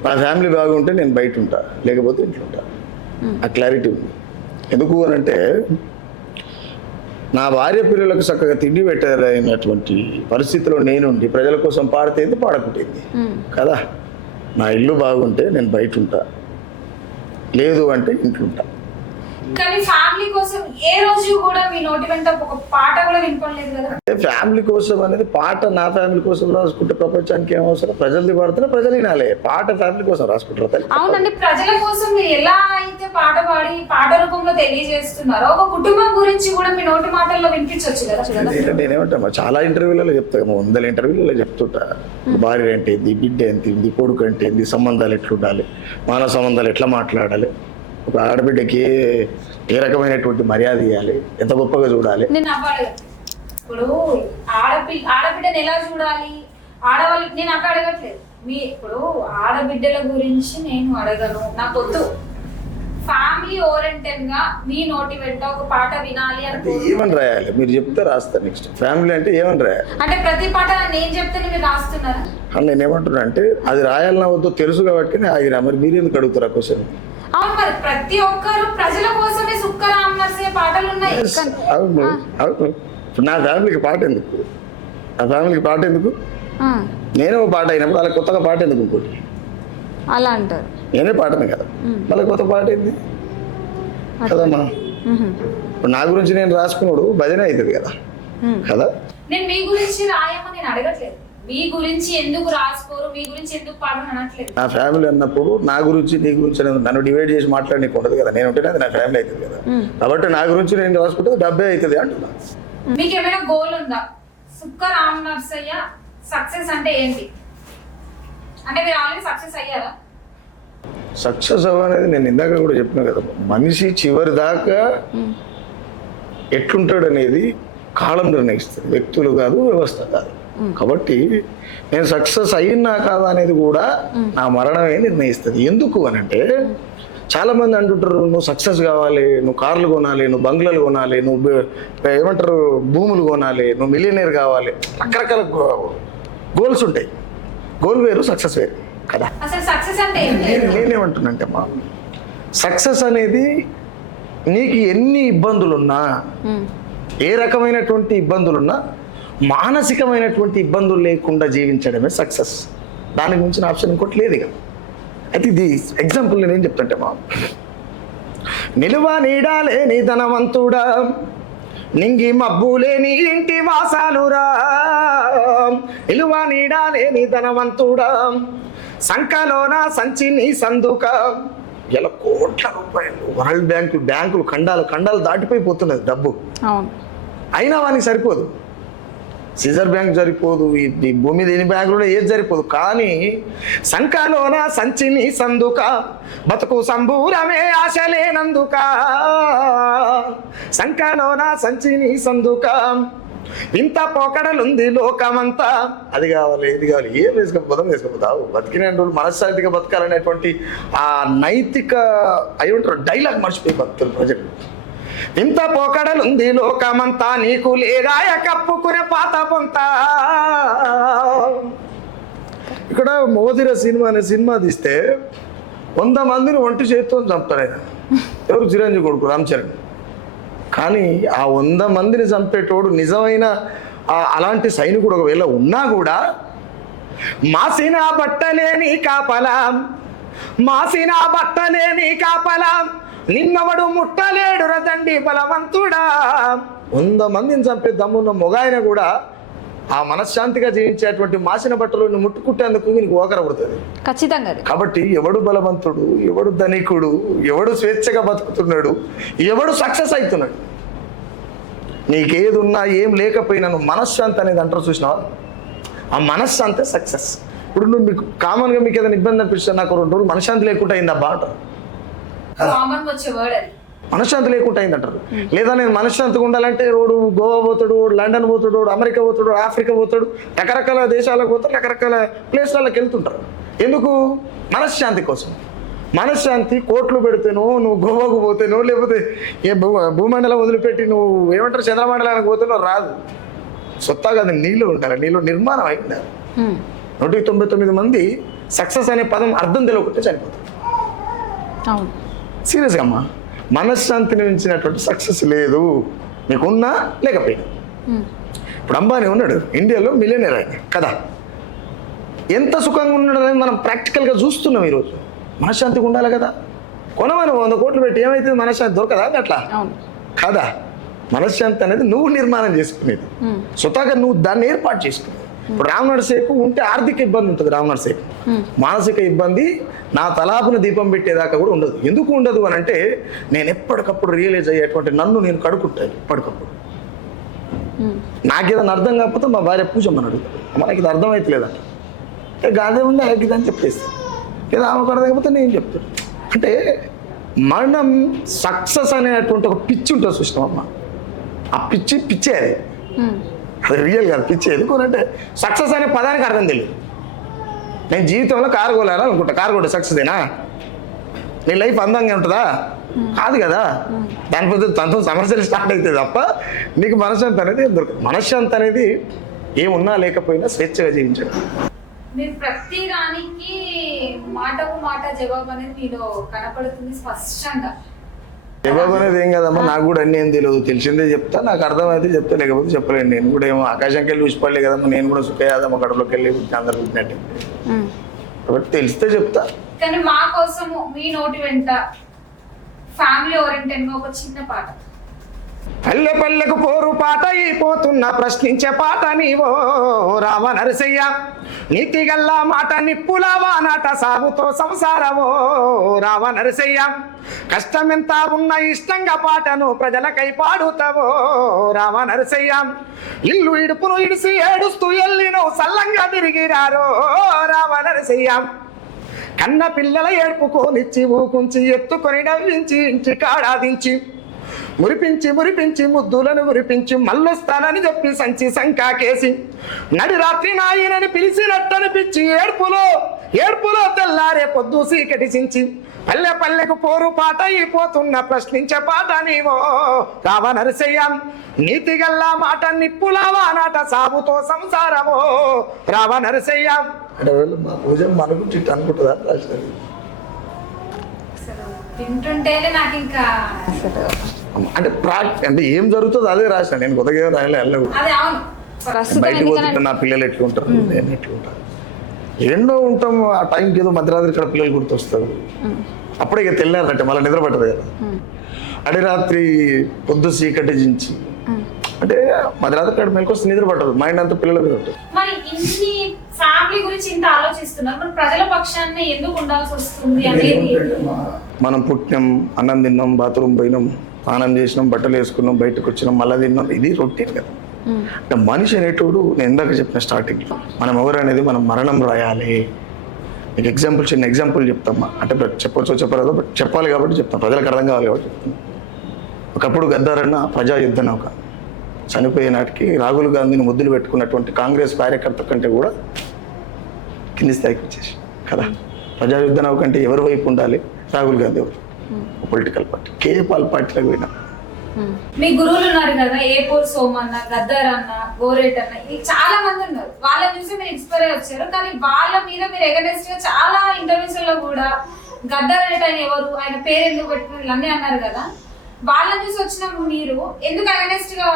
నా ఫ్యామిలీ బాగుంటే నేను బయట ఉంటా, లేకపోతే ఇంట్లో ఉంటా. ఆ క్లారిటీ ఉంది. ఎందుకు అని అంటే నా భార్య పిల్లలకు చక్కగా తిండి పెట్టారైనటువంటి పరిస్థితిలో నేనుండి ప్రజల కోసం పాడితేంది పాడకుంటేంది కదా. నా ఇల్లు బాగుంటే నేను బయట ఉంటా, లేదు అంటే ఇంట్లో ఉంటా. కానీ ఫ్యామిలీ కోసం ఏ రోజు కూడా మీ నోటి వెంట ఒక పాట కూడా వినపడలేదు కదా. అంటే ఫ్యామిలీ కోసం అనేది పాట నా ఫ్యామిలీ కోసం రాసుకుంటే ప్రపంచానికి ఏం అవసరం? ప్రజల్ని పాడుతున్నా ప్రజలు వినాలి. పాట ఫ్యామిలీ కోసం రాసుకుంటారు. అవునండి, ప్రజల కోసం మీరు ఎలా అయితే పాట పాడి పాట రూపంలో తెలియజేస్తున్నారో ఒక కుటుంబం గురించి కూడా మీ నోటి మాటల్లో వినిపించవచ్చు కదా. నేనేమంటా చాలా ఇంటర్వ్యూలలో చెప్తా, 100 ఇంటర్వ్యూలలో చెప్తుంటా. భార్య అంటే ఏంది, బిడ్డ ఎంత ఏంది, కొడుకు అంటే ఏంది, సంబంధాలు ఎట్లుండాలి, మానవ సంబంధాలు ఎట్లా మాట్లాడాలి, ఒక ఆడబిడ్డకి ఏ రకమైనటువంటి మర్యాద ఇవ్వాలి, ఎంత గొప్పగా చూడాలి. నేను ఇప్పుడు ఆడబిడ్డని ఎలా చూడాలి, ఆడవాళ్ళు నేను అక్కడ అడగట్లేదు. మీ ఇప్పుడు ఆడబిడ్డల గురించి నేను అడగను, నాకు వద్దు. ఫ్యామిలీ ఓరియంటెడ్ గా మీ నోటి వెంట ఒక పాట వినాలి అంటే అనుకో ఏమని రాయాలి? మీరు చెప్తే రాస్తా. నెక్స్ట్ ఫ్యామిలీ అంటే ఏమని రాయాలి? అంటే ప్రతి పాట నేను చెప్తే మీరు రాస్తున్నారా? అని నేను ఏమంటున్నా అంటే అది రాయాలన్నా వద్దో తెలుసు కాబట్టి ఆగిరా. మరి మీరు ఎందుకు అడుగుతారు ఆ క్వశ్చన్? అవును, మరి ప్రతి ఒక్కరు ప్రజల కోసమే సుక్క రామ్ నర్సయ్య పాటలు ఉన్నాయి. అవును అవును. ఇప్పుడు నా ఫ్యామిలీకి పాట ఎందుకు? నా ఫ్యామిలీకి పాట ఎందుకు? ఆ, నేనే ఒక పాట అయినప్పుడు అలా కొత్తగా పాట ఎందుకు ఇంకోటి? అలా అంటారు. నేనే పాటను కదా, మళ్ళీ కొత్త పాట ఏంది కదమ్మా. ఇప్పుడు నా గురించి నేను రాసుకున్నాడు భజన అవుతుంది కదా కదా. నేను మీ గురించి రాయమని నేను అడగట్లేదు, మీ గురించి ఎందుకు రాసుకోరు, మీ గురించి ఎందుకు పాడని అనట్లేదు. నా ఫ్యామిలీ అన్నప్పుడు నా గురించి నీ గురించి అనేది నన్ను డివైడ్ చేసి మాట్లాడనీకు ఉండదు కదా. నేను ఉంటేనే అది నా ఫ్యామిలీ అవుతుంది కదా. కాబట్టి నా గురించి నేను రాసుకుంటే 70 అవుతుంది అంటున్నా. మీకు ఏమైనా గోల్ ఉందా? సుక్క రామ్ నర్సయ్య సక్సెస్ అంటే ఏంటి? అంటే మీరు ఆల్రెడీ సక్సెస్ అయ్యారా? సక్సెస్ అవ్వనేది నేను ఇందాక కూడా చెప్పినా కదా, మనిషి చివరి దాకా ఎట్లుంటాడు అనేది కాలం నిర్ణయిస్తుంది, వ్యక్తులు కాదు, వ్యవస్థ కాదు. కాబట్టి నేను సక్సెస్ అయినా కాదా అనేది కూడా నా మరణమే నిర్ణయిస్తుంది. ఎందుకు అని అంటే చాలా మంది అంటుంటారు, నువ్వు సక్సెస్ కావాలి, నువ్వు కార్లు కొనాలి, నువ్వు బంగ్లాలు కొనాలి, నువ్వు ఏమంటారు భూములు కొనాలి, నువ్వు మిలియనీర్ కావాలి, రకరకాల గోల్స్ ఉంటాయి. గోల్ వేరు, సక్సెస్ వేరు కదా. అసలు సక్సెస్ అంటే ఏంటి? నేనేమంటున్నానంటే అమ్మా, సక్సెస్ అనేది నీకు ఎన్ని ఇబ్బందులున్నా, ఏ రకమైనటువంటి ఇబ్బందులున్నా మానసికమైనటువంటి ఇబ్బందులు లేకుండా జీవించడమే సక్సెస్. దాని గురించిన ఆప్షన్ ఇంకోటి లేదు ఇక. అయితే ఇది ఎగ్జాంపుల్ నేనేం చెప్తుంటే మా నిలువ నీడాలే నీ ధనవంతుడా, నింగి మబ్బులే నీ ఇంటి వాసాలురా, నిలువ నీడాలే నీ ధనవంతుడా, సంకలోన సంచి నీ సందుక. ఇలా కోట్ల రూపాయలు వరల్డ్ బ్యాంకులు ఖండాలు దాటిపోయిపోతున్నది డబ్బు. అవును. అయినా వానికి సరిపోదు. సిజర్ బ్యాంక్ సరిపోదు, ఈ భూమి దేని బ్యాంకులో ఏది సరిపోదు. కానీ సంకలోన సంచిని సందుక, బతుకు సంబూరమే ఆశలేనందుక, సంకలోన సంచిని సందుక, ఇంత పోకడలుంది లోకమంతా. అది కావాలి, ఇది కావాలి, ఏం వేసుకోపోతావు. బతికిన రోజులు మనశ్శాంతిగా బతకాలనేటువంటి ఆ నైతిక అయ్యుంటారు డైలాగ్ మర్చిపోయి బతుకుతారు ప్రజలు. ఇంత పోకడలుంది లోకమంతా, నీకు లేదాయ కప్పుకునే పాత పొంత. ఇక్కడ మోదిర సినిమా అనే సినిమా తీస్తే 100 మందిని ఒంటి చేతితో చంపుతాడు ఆయన. ఎవరు? చిరంజీవి కొడుకు రామ్ చరణ్. కానీ ఆ 100 మందిని చంపేటోడు నిజమైన అలాంటి సైనికుడు ఒకవేళ ఉన్నా కూడా మాసిన బట్టలే నీ కాపలాం, మాసిన బట్టలే నీ కాపలాం, నిన్నవడు ముట్టలేడు రదండి బలవంతుడా. 100 మందిని చంపే దమ్మున్న మొగాయన కూడా ఆ మనశ్శాంతిగా జీవించేటువంటి మాసిన బట్టలు ముట్టుకుంటేందుకు నీకు ఓకర పడుతుంది ఖచ్చితంగా. కాబట్టి ఎవడు బలవంతుడు, ఎవడు ధనికుడు, ఎవడు స్వేచ్ఛగా బతుకుతున్నాడు, ఎవడు సక్సెస్ అవుతున్నాడు, నీకేది ఉన్నా ఏం లేకపోయినా నువ్వు మనశ్శాంతి అనేది అంటారు చూసినావా, ఆ మనశ్శాంతే సక్సెస్. ఇప్పుడు నువ్వు మీకు కామన్గా మీకు ఏదైనా ఇబ్బంది అనిపిస్తే నాకు 2 రోజులు మనశ్శాంతి లేకుండా అయిందా అంటారు. కామన్ వచ్చే వర్డ్ అది. మనశ్శాంతి లేకుండా అయిందంటారు. లేదా నేను మనశ్శాంతిగా ఉండాలంటే రోడ్డు గోవా పోతాడు, లండన్ పోతాడు, అమెరికా పోతాడు, ఆఫ్రికా పోతాడు, రకరకాల దేశాలకు పోతాడు, రకరకాల ప్లేస్లకు వెళ్తుంటారు. ఎందుకు? మనశ్శాంతి కోసం. మనశ్శాంతి కోట్లు పెడితేనో, నువ్వు గోవాకు పోతేనో, లేకపోతే ఏ భూమండలం వదిలిపెట్టి నువ్వు ఏమంటారు చంద్రమండలానికి పోతేనో రాదు. సొత్తాగా అది నీళ్ళు ఉండాలి, నీళ్ళు నిర్మాణం అయి ఉండాలి. 199 మంది సక్సెస్ అనే పదం అర్థం తెలియకుంటే చనిపోతారు. అవును, సీరియస్గా అమ్మా, మనశ్శాంతిని మించినటువంటి సక్సెస్ లేదు, నీకున్నా లేకపోయినా. ఇప్పుడు అంబానీ ఉన్నాడు, ఇండియాలో మిలియనర్ ఆయన కదా. ఎంత సుఖంగా ఉన్నాడు అనేది మనం ప్రాక్టికల్గా చూస్తున్నాం ఈరోజు. మనశ్శాంతిగా ఉండాలి కదా. కొనమని 100 కోట్లు పెట్టి ఏమైతే మనశ్శాంతి దొరకదా అట్లా కదా. మనశ్శాంతి అనేది నువ్వు నిర్మాణం చేసుకునేది, స్వతహాగా నువ్వు దాన్ని ఏర్పాటు చేసుకునేది. ఇప్పుడు రామ్ నర్సయ్యకు ఉంటే ఆర్థిక ఇబ్బంది ఉంటుంది, రామ్ నర్సయ్యకు మానసిక ఇబ్బంది నా తలాపున దీపం పెట్టేదాకా కూడా ఉండదు. ఎందుకు ఉండదు అని అంటే నేను ఎప్పటికప్పుడు రియలైజ్ అయ్యేటువంటి నన్ను నేను కడుక్కుంటాను. ఎప్పటికప్పుడు నాకేదైనా అర్థం కాకపోతే మా భార్య పూజమ్మని అడుగుతాను, మనకి ఇది అర్థమవుతలేదంట, గాదే ఉంది ఇది అని చెప్పేస్తాను. లేదా ఆమెకు అర్థం కాకపోతే నేను చెప్తాను. అంటే మనం సక్సెస్ అనేటువంటి ఒక పిచ్చి ఉంటుంది చూసినామమ్మ, ఆ పిచ్చే అది రియల్ కాదు, పిచ్చి. ఎందుకు అంటే సక్సెస్ అనే పదానికి అర్థం తెలియదు. నేను జీవితంలో కారు కొనాలనుకుంటా, కారు కూడా సక్సెసేనా? నీ లైఫ్ అందంగా ఉంటుందా? కాదు కదా. దానిపై తనతో సమస్యలు స్టార్ట్ అవుతుంది తప్ప నీకు మనశ్శాంతి అనేది దొరకదు. మనశ్శాంతి అనేది ఏమున్నా లేకపోయినా స్వేచ్ఛగా జీవించడం. మీరు ప్రతి దానికి మాటకు మాట జవాబు అనేది మీలో కనపడుతుంది స్పష్టంగా. జవాబు అనేది ఏం కదమ్మా, నాకు కూడా అన్నీ ఏం తెలియదు, తెలిసిందే చెప్తా, నాకు అర్థమైతే చెప్తా, లేకపోతే చెప్పలేను. నేను కూడా ఏమో ఆకాశంకి వెళ్ళి చూసిపడలే కదమ్మా, నేను కూడా సుఖయాదమ్మ కడుపులోకి వెళ్ళి అందరు పుట్టినట్టు, కాబట్టి తెలిస్తే చెప్తా. కానీ మా కోసము మీ నోటి వెంట ఫ్యామిలీ ఓరియంటెడ్ గా ఒక చిన్న పాట. పల్లె పల్లెకు పోరు పాట అయిపోతున్న ప్రశ్నించే పాట నీవో రామ నరసయ్య, నీతిగల్లా మాట నిప్పులావా నాట సాగుతో సంసారమో రామ నరసయ్య, కష్టమెంత ఉన్న ఇష్టంగా పాటను ప్రజలకై పాడుతావో రామ నరసయ్య, ఇల్లు ఇడుపును ఇడిసి ఏడుస్తూ ఎల్లినో సల్లంగా తిరిగిరారో రామ నరసయ్య, కన్న పిల్లల ఏడుపుకోనిచ్చి ఊకుంచి ఎత్తుకొని నవ్వించి ఇంటి కాడాదించి మురిపించి మురిపించి ముద్దులను మురిపించి మళ్ళొస్తానని చెప్పి సంచి సంకాకేసి నడి రాత్రి నాయనని పిలిచినట్టనిపించి ఏడుపులో తెల్లారే పొద్దు సీకటిసించి పల్లె పల్లెకు పోరు పాట అయిపోతున్న ప్రశ్నించే పాట నీవో రావ నరసయ్య, నీతిగల్లా మాట నిప్పులావా నాట సాగుతో సంసారమో రావ నరసయ్య. అంటే మా పూజ మనకు అనుకుంటుందా రాష్ట్రం? వింటుంటేనే నాకు ఇంకా అంటే అంటే ఏం జరుగుతుందో అదే రాసిన, నేను కొత్తగా రాయలే. అదే అవును. బయటకు పోతుంటే నా పిల్లలు ఎట్లుంటారు, నేను ఎట్లుంటాను, ఎన్నో ఉంటాం. ఆ టైంకి ఏదో మధ్యరాత్రి ఇక్కడ పిల్లలు గుర్తొస్తారు, అప్పుడే ఇక తెల్లారంటే మళ్ళీ నిద్ర పట్టదు కదా. అడిరాత్రి పొద్దు చీకటి జించి అంటే మధ్యరాత్రి ఇక్కడ మెలకు నిద్ర పట్టదు, మైండ్ అంతా పిల్లల మీద ఉంటుంది. మరి ఇన్ని ఫ్యామిలీ గురించి ఇంత ఆలోచిస్తున్నారు, మరి ప్రజల పక్షాన్ని ఎందుకు ఉండాల్సి వస్తుంది అనేది? మనం పుట్టినాం, అన్నం తిన్నాం, బాత్రూమ్ పోయినాం, స్నానం చేసినాం, బట్టలు వేసుకున్నాం, బయటకు వచ్చినాం, మళ్ళీ తిన్నాం, ఇది రొటీన్ కదా. అంటే మనిషి అనేటోడు నేను ఇందాక చెప్పిన స్టార్టింగ్లో మనం ఎవరు అనేది మనం మరణం రాయాలి. మీకు చిన్న ఎగ్జాంపుల్ చెప్తామా, అంటే చెప్పొచ్చో చెప్పరాదో బట్ చెప్పాలి కాబట్టి చెప్తాం, ప్రజలకు అర్థం కావాలి కాబట్టి చెప్తాం. ఒకప్పుడు గద్దారన్న ప్రజాయుద్ధ నౌక చనిపోయే నాటికి రాహుల్ గాంధీని ముద్దులు పెట్టుకున్నటువంటి కాంగ్రెస్ కార్యకర్త కంటే కూడా కింది స్థాయికి వచ్చేసి కదా. ప్రజాయుద్ధ నౌక అంటే ఎవరి వైపు ఉండాలి? రాహుల్ గాంధీ ఎవరు? పొలిటికల్ పార్టీ కేపాల్ పార్టీలకు పోయినా. మీ గురువులు ఉన్నారు కదా, ఏపూర్ సోమన్న, గద్దర్ అన్న, గోరేట్ అన్న, ఇది చాలా మంది ఉన్నారు. వాళ్ళ చూసి మీరు ఇన్స్పైర్ అయ్యి వచ్చారు. కానీ వాళ్ళ మీద మీరు ఎగనెస్ట్ గా చాలా ఇంటర్వ్యూస్ లో కూడా గద్దర్ అనేట ఆయన ఎవరు, ఆయన పేరు ఎందుకు పెట్టుకుని ఇవన్నీ అన్నారు కదా. వాళ్ళని చూసి వచ్చిన మీరు ఎందుకు అగనెస్ట్ గా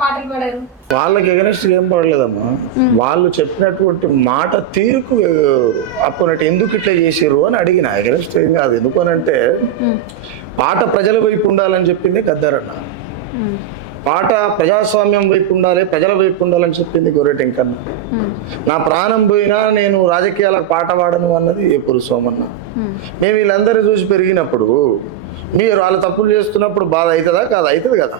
పాటలు పాడారు? వాళ్ళకి ఎగనెస్ట్ ఏం పడలేదమ్మా, వాళ్ళు చెప్పినటువంటి మాట తీరుకు అప్పునట్టు ఎందుకు ఇట్లా చేసిర్రు అని అడిగిన. ఎగనెస్ట్ ఏం కాదు, ఎందుకు అని అంటే పాట ప్రజల వైపు ఉండాలని చెప్పింది గద్దరన్న, పాట ప్రజాస్వామ్యం వైపు ఉండాలి, ప్రజల వైపు ఉండాలని చెప్పింది గోరేట వెంకన్న. నా ప్రాణం పోయినా నేను రాజకీయాలకు పాట పాడను అన్నది ఏపూరు సోమన్న. మేము వీళ్ళందరూ చూసి పెరిగినప్పుడు మీరు వాళ్ళు తప్పులు చేస్తున్నప్పుడు బాధ అవుతుందా? కాదు, అవుతుంది కదా.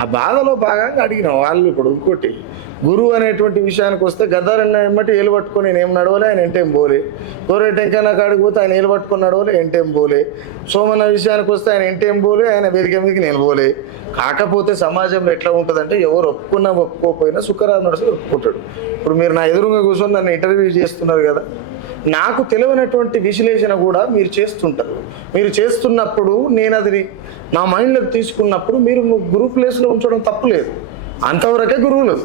ఆ బాధలో భాగంగా అడిగిన వాళ్ళు. ఇప్పుడు ఇంకోటి గురువు అనేటువంటి విషయానికి వస్తే గద్దారన్న ఎమ్మటి ఏలు పట్టుకొని నేను ఏం నడవలే, ఆయన ఎంటేం పోలే. గోరేట వెంకన్న కాడికి పోతే ఆయన ఏలు పట్టుకొని నడవలే, ఎంటేం పోలే. సోమన్న విషయానికి వస్తే ఆయన ఎంటేం పోలే, ఆయన వేదిక మీదకి నేను పోలే. కాకపోతే సమాజంలో ఎట్లా ఉంటుందంటే ఎవరు ఒప్పుకున్నా ఒప్పుకోకపోయినా సుఖరాజు నడిచి ఒప్పుకుంటాడు. ఇప్పుడు మీరు నా ఎదురుగా కూర్చొని నన్ను ఇంటర్వ్యూ చేస్తున్నారు కదా, నాకు తెలియనటువంటి విశ్లేషణ కూడా మీరు చేస్తుంటారు. మీరు చేస్తున్నప్పుడు నేను అది నా మైండ్లోకి తీసుకున్నప్పుడు మీరు గురువు ప్లేస్లో ఉంచడం తప్పులేదు, అంతవరకే గురువులు.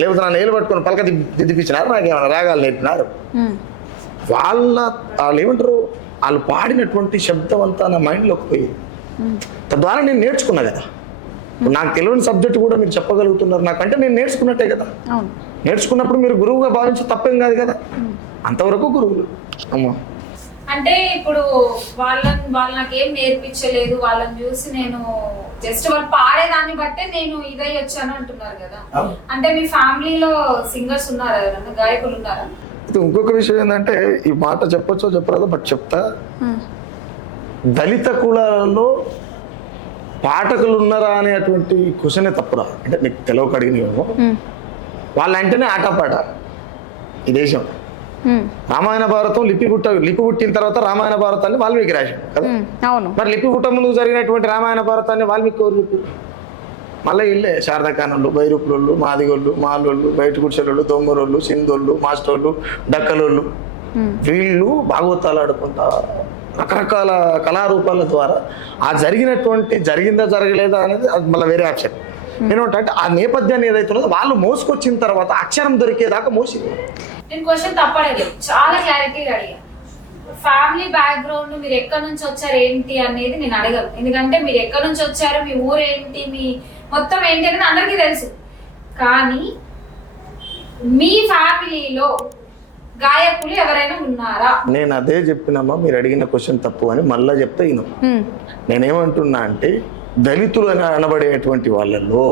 లేకపోతే నా నేలు పట్టుకుని పలక దిద్దిపించినారు, నాకేమైనా రాగాలు నేర్పినారు. వాళ్ళు ఏమంటారు, వాళ్ళు పాడినటువంటి శబ్దం అంతా నా మైండ్లోకి పోయి తద్వారా నేను నేర్చుకున్నా కదా. నాకు తెలియని సబ్జెక్ట్ కూడా మీరు చెప్పగలుగుతున్నారు నాకంటే నేను నేర్చుకున్నట్టే కదా. నేర్చుకున్నప్పుడు మీరు గురువుగా భావించే తప్పేం కాదు కదా, అంతవరకు గురువులు. అమ్మా అంటే ఇప్పుడు వాళ్ళు నాకేం నేర్పించలేదు, వాళ్ళని చూసి నేను జస్ట్ వాళ్ళు పాడేదాన్ని బట్టే నేను ఇదై వచ్చాను అంటున్నారు కదా. అంటే మీ ఫ్యామిలీలో సింగర్స్ ఉన్నారా, ఎవరన్నా గాయకులు ఉన్నారా? ఇంకొక విషయం ఏంటంటే, ఈ మాట చెప్పొచ్చో చెప్పరాదో బట్ చెప్తా. దళిత కులాలలో పాఠకులు ఉన్నారా అనేటువంటి క్వశ్చనే తప్పురా. అంటే నీకు తెలవక అడిగినేమో, వాళ్ళంటేనే ఆటపాట ఈ దేశం. రామాయణ భారతం లిపి పుట్టిన తర్వాత రామాయణ భారతాన్ని వాల్మీకి రాశాడు కదా. మరి లిపి పుట్ట ముందు జరిగినటువంటి రామాయణ భారతాన్ని వాల్మీకి ఎవరు చెప్పారు? మళ్ళీ ఇల్లే శారదాకానులు, బైరూపులు, మాదిగోళ్ళు, మాలోళ్ళు, బయట గుడిసెలోళ్ళు, దొంగరోళ్ళు, సింధోళ్ళు, మాస్టర్లు, డక్కలోళ్ళు, వీళ్ళు భాగవతాలు ఆడుకుంటా రకరకాల కళారూపాల ద్వారా ఆ జరిగిందా జరగలేదా అనేది అది మళ్ళీ వేరే ఆప్షన్. ఏమంటే ఆ నేపథ్యాన్ని ఏదైతే ఉన్నదో వాళ్ళు మోసుకొచ్చిన తర్వాత అక్షరం దొరికేదాకా మోసింది. నేను క్వశ్చన్ తప్పలేదు, చాలా క్లారిటీగా అడిగా. ఫ్యామిలీ బ్యాక్గ్రౌండ్, మీరు ఎక్కడి నుంచి వచ్చారు ఏంటి అనేది నేను అడగను. ఎందుకంటే మీరు ఎక్కడి నుంచి వచ్చారు, మీ ఊరు ఏంటి, మీ మొత్తం ఏంటి అనేది అందరికీ తెలుసు. కానీ మీ ఫ్యామిలీలో గాయకులు ఎవరైనా ఉన్నారా? నేను అదే చెప్పినమ్మా, మీరు అడిగిన క్వశ్చన్ తప్పు అని మళ్ళా చెప్తే ఇను. నేనేమంటున్నా అంటే దళితులు అని అనబడేటువంటి వాళ్ళల్లో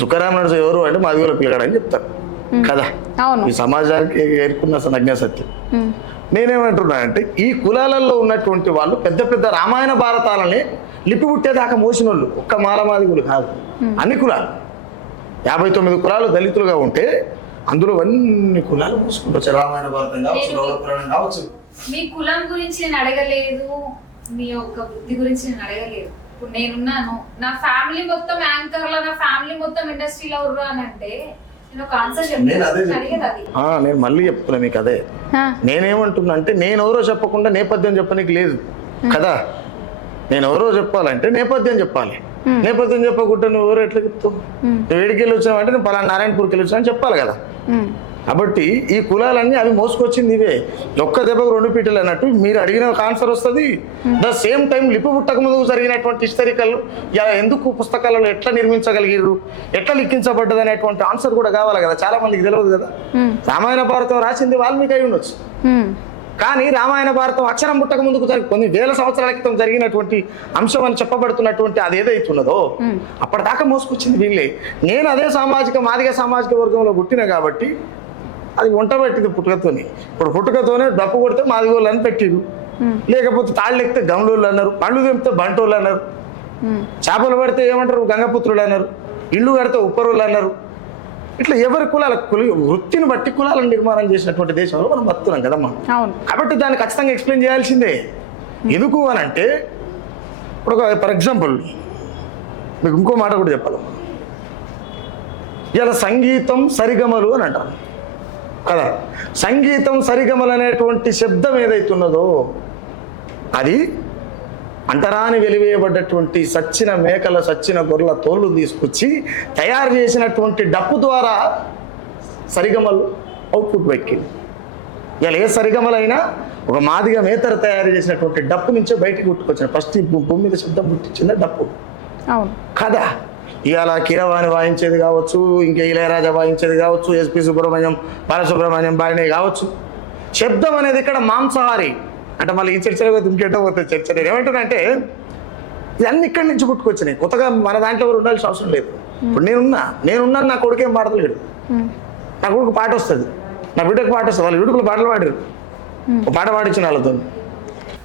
సుఖరామ్ నరసయ్య ఎవరు అంటే మాదిగోల పిల్లగాడు అని చెప్తారు కదా, ఈ సమాజానికి ఏర్పడిన నగ్న సత్యం. నేనేమంటున్నా అంటే ఈ కులాలలో ఉన్నటువంటి వాళ్ళు పెద్ద పెద్ద రామాయణ భారతాలని లిపి పుట్టేదాకా మోసిన వాళ్ళు ఒక్క మాలమాదిగులు కాదు, అన్ని కులాలు 59 కులాలు దళితులుగా ఉంటే అందులో అన్ని కులాలు మోసుకుంటూ రామాయణ భారతం కావచ్చు, గౌడ పురాణం కావచ్చు. మీ కులం గురించి నేను అడగలేదు, మీ యొక్క వృత్తి గురించి నేను అడగలేదు. ఇప్పుడు నేనున్నాను, నా ఫ్యామిలీ మొత్తం యాంకర్లో, నా ఫ్యామిలీ మొత్తం ఇండస్ట్రీలో ఉర్రు అని అంటే నేను ఒక ఆన్సర్ చెప్తాను. నేను మళ్ళీ చెప్తున్నా మీకు అదే. నేనేమంటున్నా అంటే నేను ఎవరో చెప్పకుండా నేపథ్యం చెప్పనీకి లేదు కదా. నేను ఎవరో చెప్పాలంటే నేపథ్యం చెప్పాలి. నేపథ్యం చెప్పకుండా నువ్వు ఎవరో ఎట్లా చెప్తావు? నువ్వు ఏడికి వెళ్ళి వచ్చావు అంటే నేను పలానా నారాయణపూర్కి వెళ్ళి వచ్చాను చెప్పాలి కదా. కాబట్టి ఈ కులాలన్నీ అవి మోసుకొచ్చింది ఇవే. ఒక్క దెబ్బకు 2 పీటలు అన్నట్టు మీరు అడిగిన ఒక ఆన్సర్ వస్తుంది. ద సేమ్ టైం లిపి పుట్టక ముందు జరిగినటువంటి హిస్టరికల్ ఎందుకు పుస్తకాలలో ఎట్లా నిర్మించగలిగారు, ఎట్లా లిఖించబడ్డది అనేటువంటి ఆన్సర్ కూడా కావాలి కదా. చాలా మందికి తెలియదు కదా. రామాయణ భారతం రాసింది వాల్మీకి అయి ఉండొచ్చు, కానీ రామాయణ భారతం అక్షరం పుట్టక ముందుకు కొన్ని వేల సంవత్సరాల క్రితం జరిగినటువంటి అంశం అని చెప్పబడుతున్నటువంటి అది ఏదైతున్నదో అప్పటిదాకా మోసుకొచ్చింది వీళ్ళే. నేను అదే మాదిగ సామాజిక వర్గంలో పుట్టిన కాబట్టి అది వంట పెట్టింది పుట్టుకతోనే. ఇప్పుడు పుట్టుకతోనే డప్పు కొడితే మాదిగోళ్ళు అని పెట్టిరు, లేకపోతే తాళ్ళు ఎక్కితే గమలోళ్ళు అన్నారు, పండ్లు తెంపితే బంటోళ్ళు అన్నారు, చేపలు పడితే ఏమంటారు గంగపుత్రులు అన్నారు, ఇల్లు కడితే ఉప్పరోళ్ళు అన్నారు. ఇట్లా ఎవరి కులాల వృత్తిని బట్టి కులాలను నిర్మాణం చేసినటువంటి దేశంలో మనం బతున్నాం కదమ్మా. కాబట్టి దాన్ని ఖచ్చితంగా ఎక్స్ప్లెయిన్ చేయాల్సిందే. ఎందుకు అని అంటే ఇప్పుడు ఫర్ ఎగ్జాంపుల్ మీకు ఇంకో మాట కూడా చెప్పాలి. ఇలా సంగీతం సరిగమలు అని అంటారు కదా. సంగీతం సరిగమలు అనేటువంటి శబ్దం ఏదైతున్నదో అది అంటరాని వెలివేయబడ్డటువంటి సచ్చిన మేకల సచ్చిన గొర్రెల తోళ్ళు తీసుకొచ్చి తయారు చేసినటువంటి డప్పు ద్వారా సరిగమలు అవుట్పుట్ ఎక్కింది. ఇలా ఏ సరిగమలైనా ఒక మాదిగ మేతర తయారు చేసినటువంటి డప్పు నుంచే బయటకు పుట్టుకొచ్చిన ఫస్ట్ భూమి మీద శబ్దం పుట్టించింది డప్పు కదా. ఇవాళ కీరవాణి వాయించేది కావచ్చు, ఇంకా ఇళయరాజా వాయించేది కావచ్చు, ఎస్పి సుబ్రహ్మణ్యం, బాలసుబ్రహ్మణ్యం బారినే కావచ్చు. శబ్దం అనేది ఇక్కడ మాంసాహారి అంటే మళ్ళీ ఈ చర్చలో ఇంకేటో పోతుంది చర్చ. నేను ఏమంటున్నా అంటే ఇవన్నీ ఇక్కడి నుంచి పుట్టుకొచ్చినాయి, కొత్తగా మన దాంట్లో ఎవరు ఉండాల్సిన అవసరం లేదు. ఇప్పుడు నేనున్నాను, నా కొడుకు ఏం పాడతలేడు, నా కొడుకు పాట వస్తుంది, నా బిడ్డకు పాట వస్తుంది, వాళ్ళ వీడుకులు పాటలు పాడారు, ఒక పాట పాడించిన వాళ్ళతో.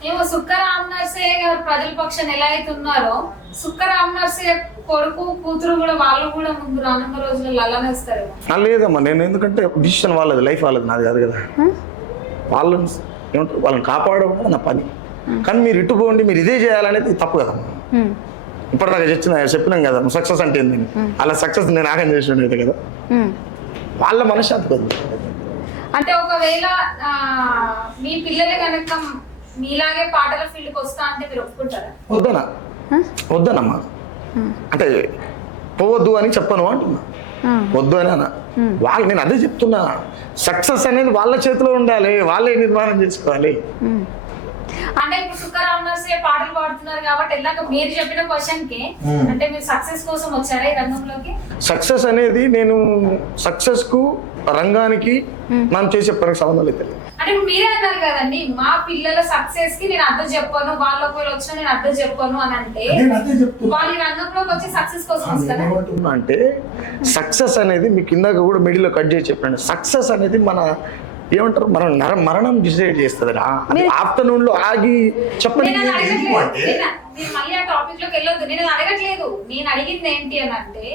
ఏమో సుక్కరామ్ నరసయ్య గారు ప్రజల పక్షాన ఎలా అయితే ఉన్నారో సుక్కరామ్ నరసయ్య కొడుకు కూతురు కూడా వాళ్ళు కూడా ముందు రానున్న రోజుల్లో అలానే వస్తారేమో. లేదమ్మా, నేను ఎందుకంటే డిసిషన్ వాళ్ళది, లైఫ్ వాళ్ళది, నాది కాదు కదా. వాళ్ళని ఏమంటారు, వాళ్ళని కాపాడడం నా పని. కానీ మీరు ఇటు పోండి, మీరు ఇదే చేయాలనేది తప్పు కదా. ఇప్పటిదాకా చెప్పినాం కదా సక్సెస్ అంటే ఏందని. అలా సక్సెస్ నేను ఆగం చేసి ఉండేది కదా. వాళ్ళ మనశ్శాంతి కదా. అంటే ఒకవేళ మీ పిల్లలు కనుక మీలాగే పాటల ఫీల్డ్కి వస్తా అంటే మీరు ఒప్పుకుంటారా? వద్దనమ్మా. అంటే పోవద్దు అని చెప్పను అంటున్నా, వద్దు అని అన్న. వాళ్ళు నేను అదే చెప్తున్నా, సక్సెస్ అనేది వాళ్ళ చేతిలో ఉండాలి, వాళ్ళే నిర్మాణం చేసుకోవాలి. అంటే ఇప్పుడు సుక్కరామ్ నరసయ్య పాటలు పాడుతున్నారు కాబట్టి ఇందాక మీరు చెప్పిన క్వశ్చన్ కి అంటే మీరు సక్సెస్ కోసం వచ్చారా ఈ రంగంలోకి? సక్సెస్ అనేది నేను సక్సెస్ కు రంగానికి మనం చేసే పనికి సంబంధం లేదు. అంటే మీరే అన్నారు కదండి, మా పిల్లల సక్సెస్ కి నేను అర్థం చెప్పాను, వాళ్ళ వచ్చిన నేను అర్థం చెప్పాను అని అంటే వాళ్ళ రంగంలోకి వచ్చి సక్సెస్ కోసం వస్తారా? అంటే సక్సెస్ అనేది మీకు ఇందాక కూడా మిడిల్ లో కట్ చేసి చెప్పండి. సక్సెస్ అనేది మన ఏమంటారు, మనం మరణం డిసైడ్ చేస్తుంది. ఆఫ్టర్నూన్ లో ఆగి చెప్పండి. మళ్ళీ ఆ టాపిక్ లోకి వెళ్ళొద్దు. నేను అడగట్లేదు, నేను అడిగింది ఏంటి అని అంటే